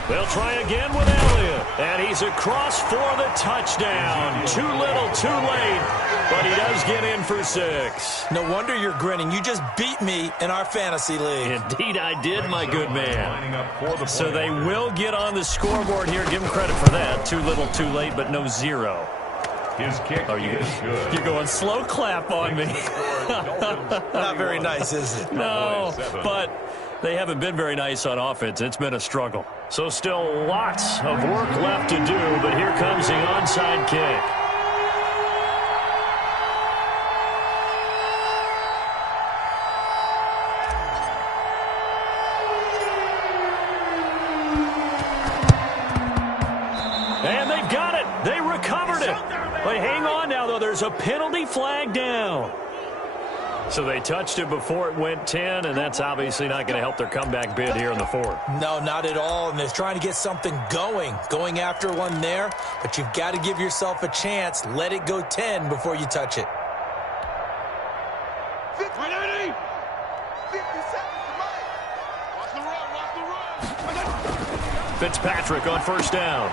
They'll try again with Elliott. And he's across for the touchdown. Too little, too late. But he does get in for 6. No wonder you're grinning. You just beat me in our fantasy league. Indeed I did, my good man. So they will get on the scoreboard here. Give him credit for that. Too little, too late, but no 0. His kick is good. You're going slow clap on me. Not very nice, is it? No, but they haven't been very nice on offense. It's been a struggle. So still lots of work left to do, but here comes the onside kick. And they've got it. They recovered it. But hang on now, though. There's a penalty flag down. So they touched it before it went 10, and that's obviously not going to help their comeback bid here in the 4th. No, not at all, and they're trying to get something going after one there, but you've got to give yourself a chance. Let it go 10 before you touch it. 50, 50 seconds to Mike. Watch the run. Fitzpatrick on first down.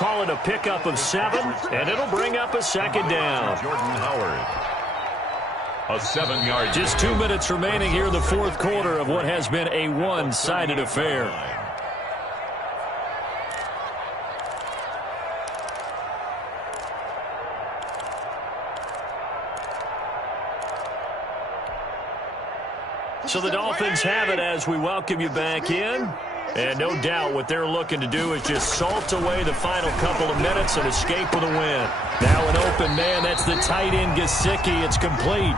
call it a pickup of 7, and it'll bring up a second down. Jordan Howard. A 7-yard. Just 2 minutes remaining here in the fourth quarter of what has been a one-sided affair. So the Dolphins have it as we welcome you back in. And no doubt what they're looking to do is just salt away the final couple of minutes and escape with a win. Now an open man, that's the tight end Gesicki. It's complete.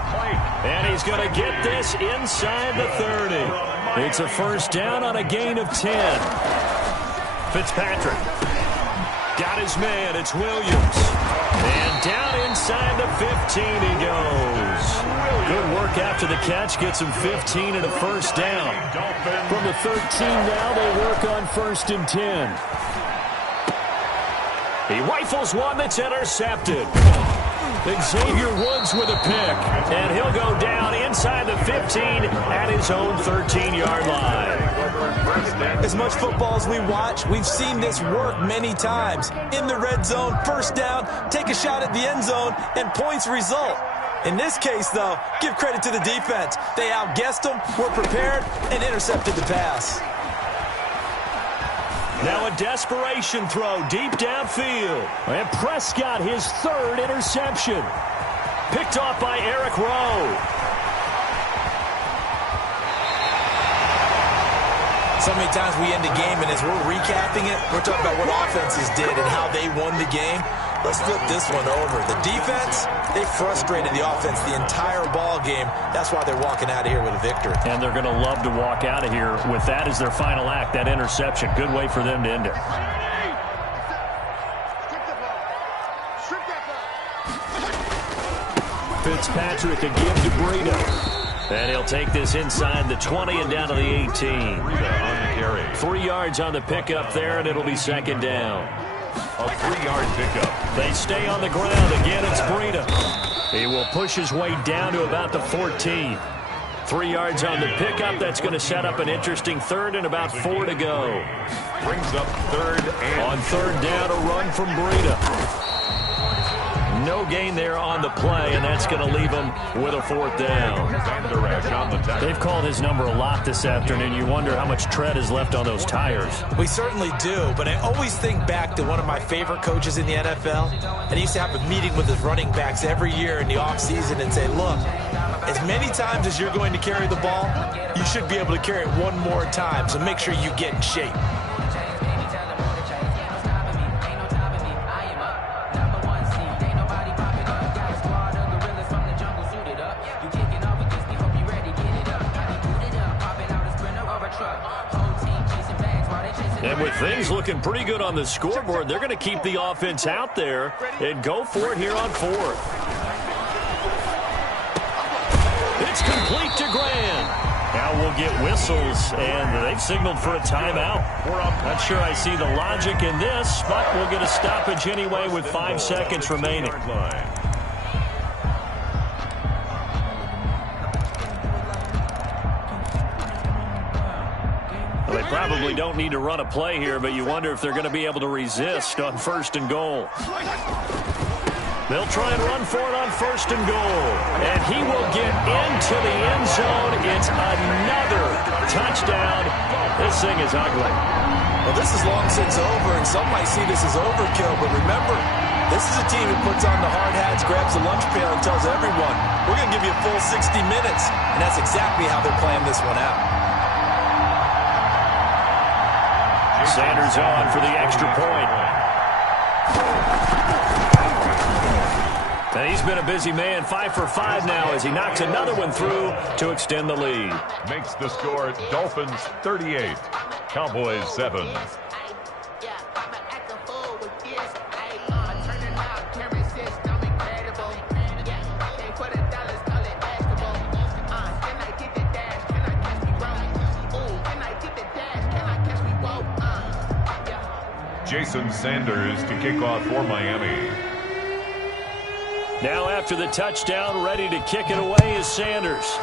And he's going to get this inside the 30. It's a first down on a gain of 10. Fitzpatrick got his man. It's Williams. And down inside the 15 he goes. Good work after the catch. Gets him 15 and a first down. From the 13 now, they work on 1st and 10. He rifles one that's intercepted. Xavier Woods with a pick. And he'll go down inside the 15 at his own 13-yard line. As much football as we watch, we've seen this work many times. In the red zone, first down, take a shot at the end zone, and points result. In this case, though, give credit to the defense. They outguessed them, were prepared, and intercepted the pass. Now a desperation throw deep downfield. And Prescott, his 3rd interception. Picked off by Eric Rowe. So many times we end the game, and as we're recapping it, we're talking about what offenses did and how they won the game. Let's flip this one over. The defense, they frustrated the offense the entire ball game. That's why they're walking out of here with a victory. And they're going to love to walk out of here with that as their final act, that interception. Good way for them to end it. Fitzpatrick a give to Breida. And he'll take this inside the 20 and down to the 18. On the carry. 3 yards on the pickup there, and it'll be second down. A 3-yard pickup. They stay on the ground. Again, it's Breida. He will push his way down to about the 14. 3 yards on the pickup. That's going to set up an interesting 3rd and about 4 to go. Brings up 3rd and... On 3rd down, a run from Breida. No gain there on the play, and that's going to leave him with a 4th down. They've called his number a lot this afternoon. You wonder how much tread is left on those tires. We certainly do, but I always think back to one of my favorite coaches in the NFL, and he used to have a meeting with his running backs every year in the offseason and say, look, as many times as you're going to carry the ball, you should be able to carry it one more time, so make sure you get in shape. And with things looking pretty good on the scoreboard, they're going to keep the offense out there and go for it here on 4th. It's complete to Graham. Now we'll get whistles, and they've signaled for a timeout. Not sure I see the logic in this, but we'll get a stoppage anyway with 5 seconds remaining. They probably don't need to run a play here, but you wonder if they're going to be able to resist on 1st and goal. They'll try and run for it on 1st and goal. And he will get into the end zone. It's another touchdown. This thing is ugly. Well, this is long since over, and some might see this as overkill, but remember, this is a team that puts on the hard hats, grabs the lunch pail, and tells everyone, we're going to give you a full 60 minutes. And that's exactly how they're playing this one out. Sanders on for the extra point. And he's been a busy man, 5 for 5 now as he knocks another one through to extend the lead. Makes the score Dolphins 38, Cowboys 7. Jason Sanders to kick off for Miami. Now after the touchdown, ready to kick it away is Sanders.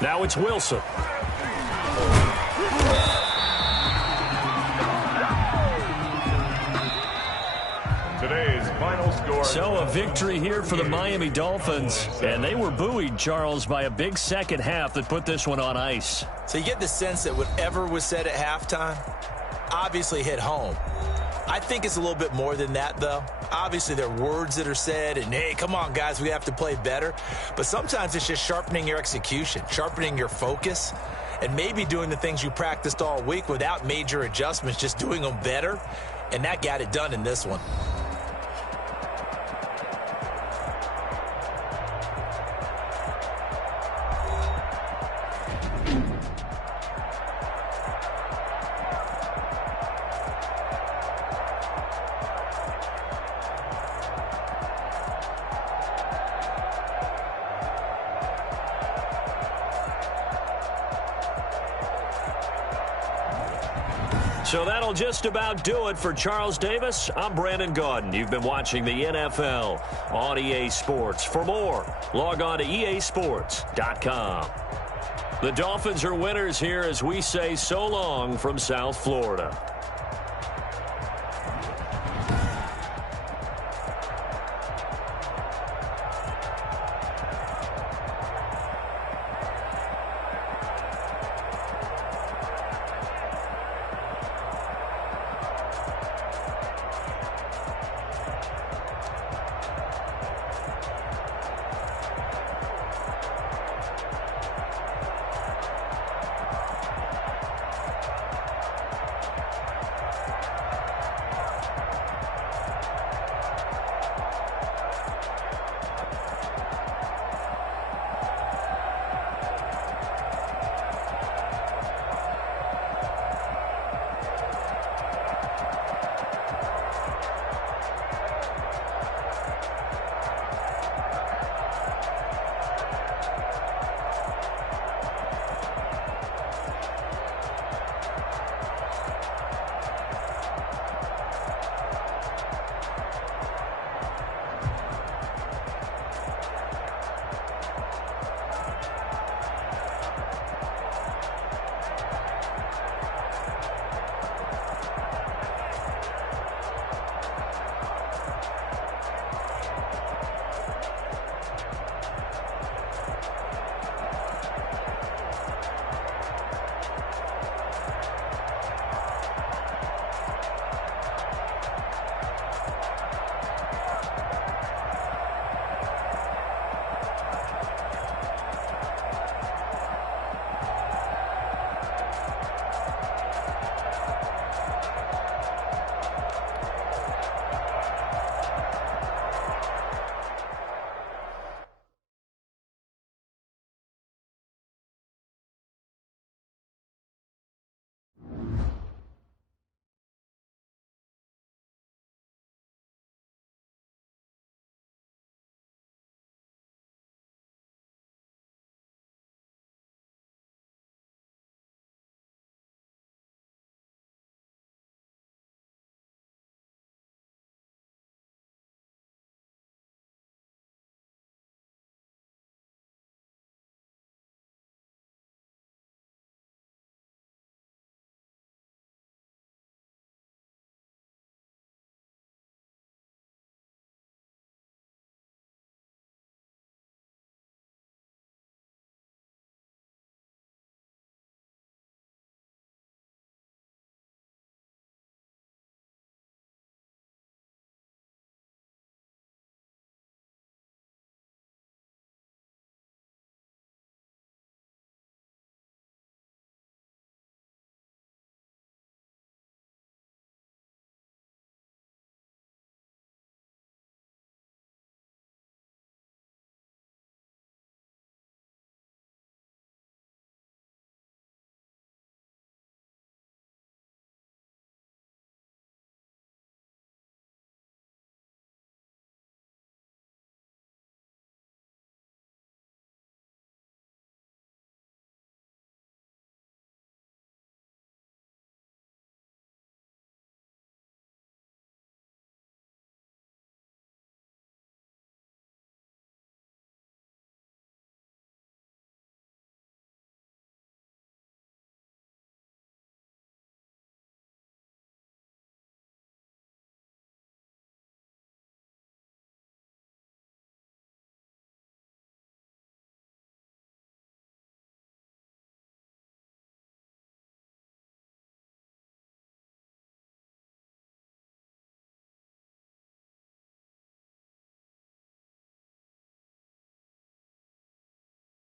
Now it's Wilson. final score. So a victory here for the Miami Dolphins. And they were buoyed, Charles, by a big second half that put this one on ice. So you get the sense that whatever was said at halftime obviously hit home. I think it's a little bit more than that, though. Obviously, there are words that are said, and, hey, come on, guys, we have to play better. But sometimes it's just sharpening your execution, sharpening your focus, and maybe doing the things you practiced all week without major adjustments, just doing them better. And that got it done in this one. So that'll just about do it for Charles Davis. I'm Brandon Gaudin. You've been watching the NFL on EA Sports. For more, log on to easports.com. The Dolphins are winners here as we say so long from South Florida.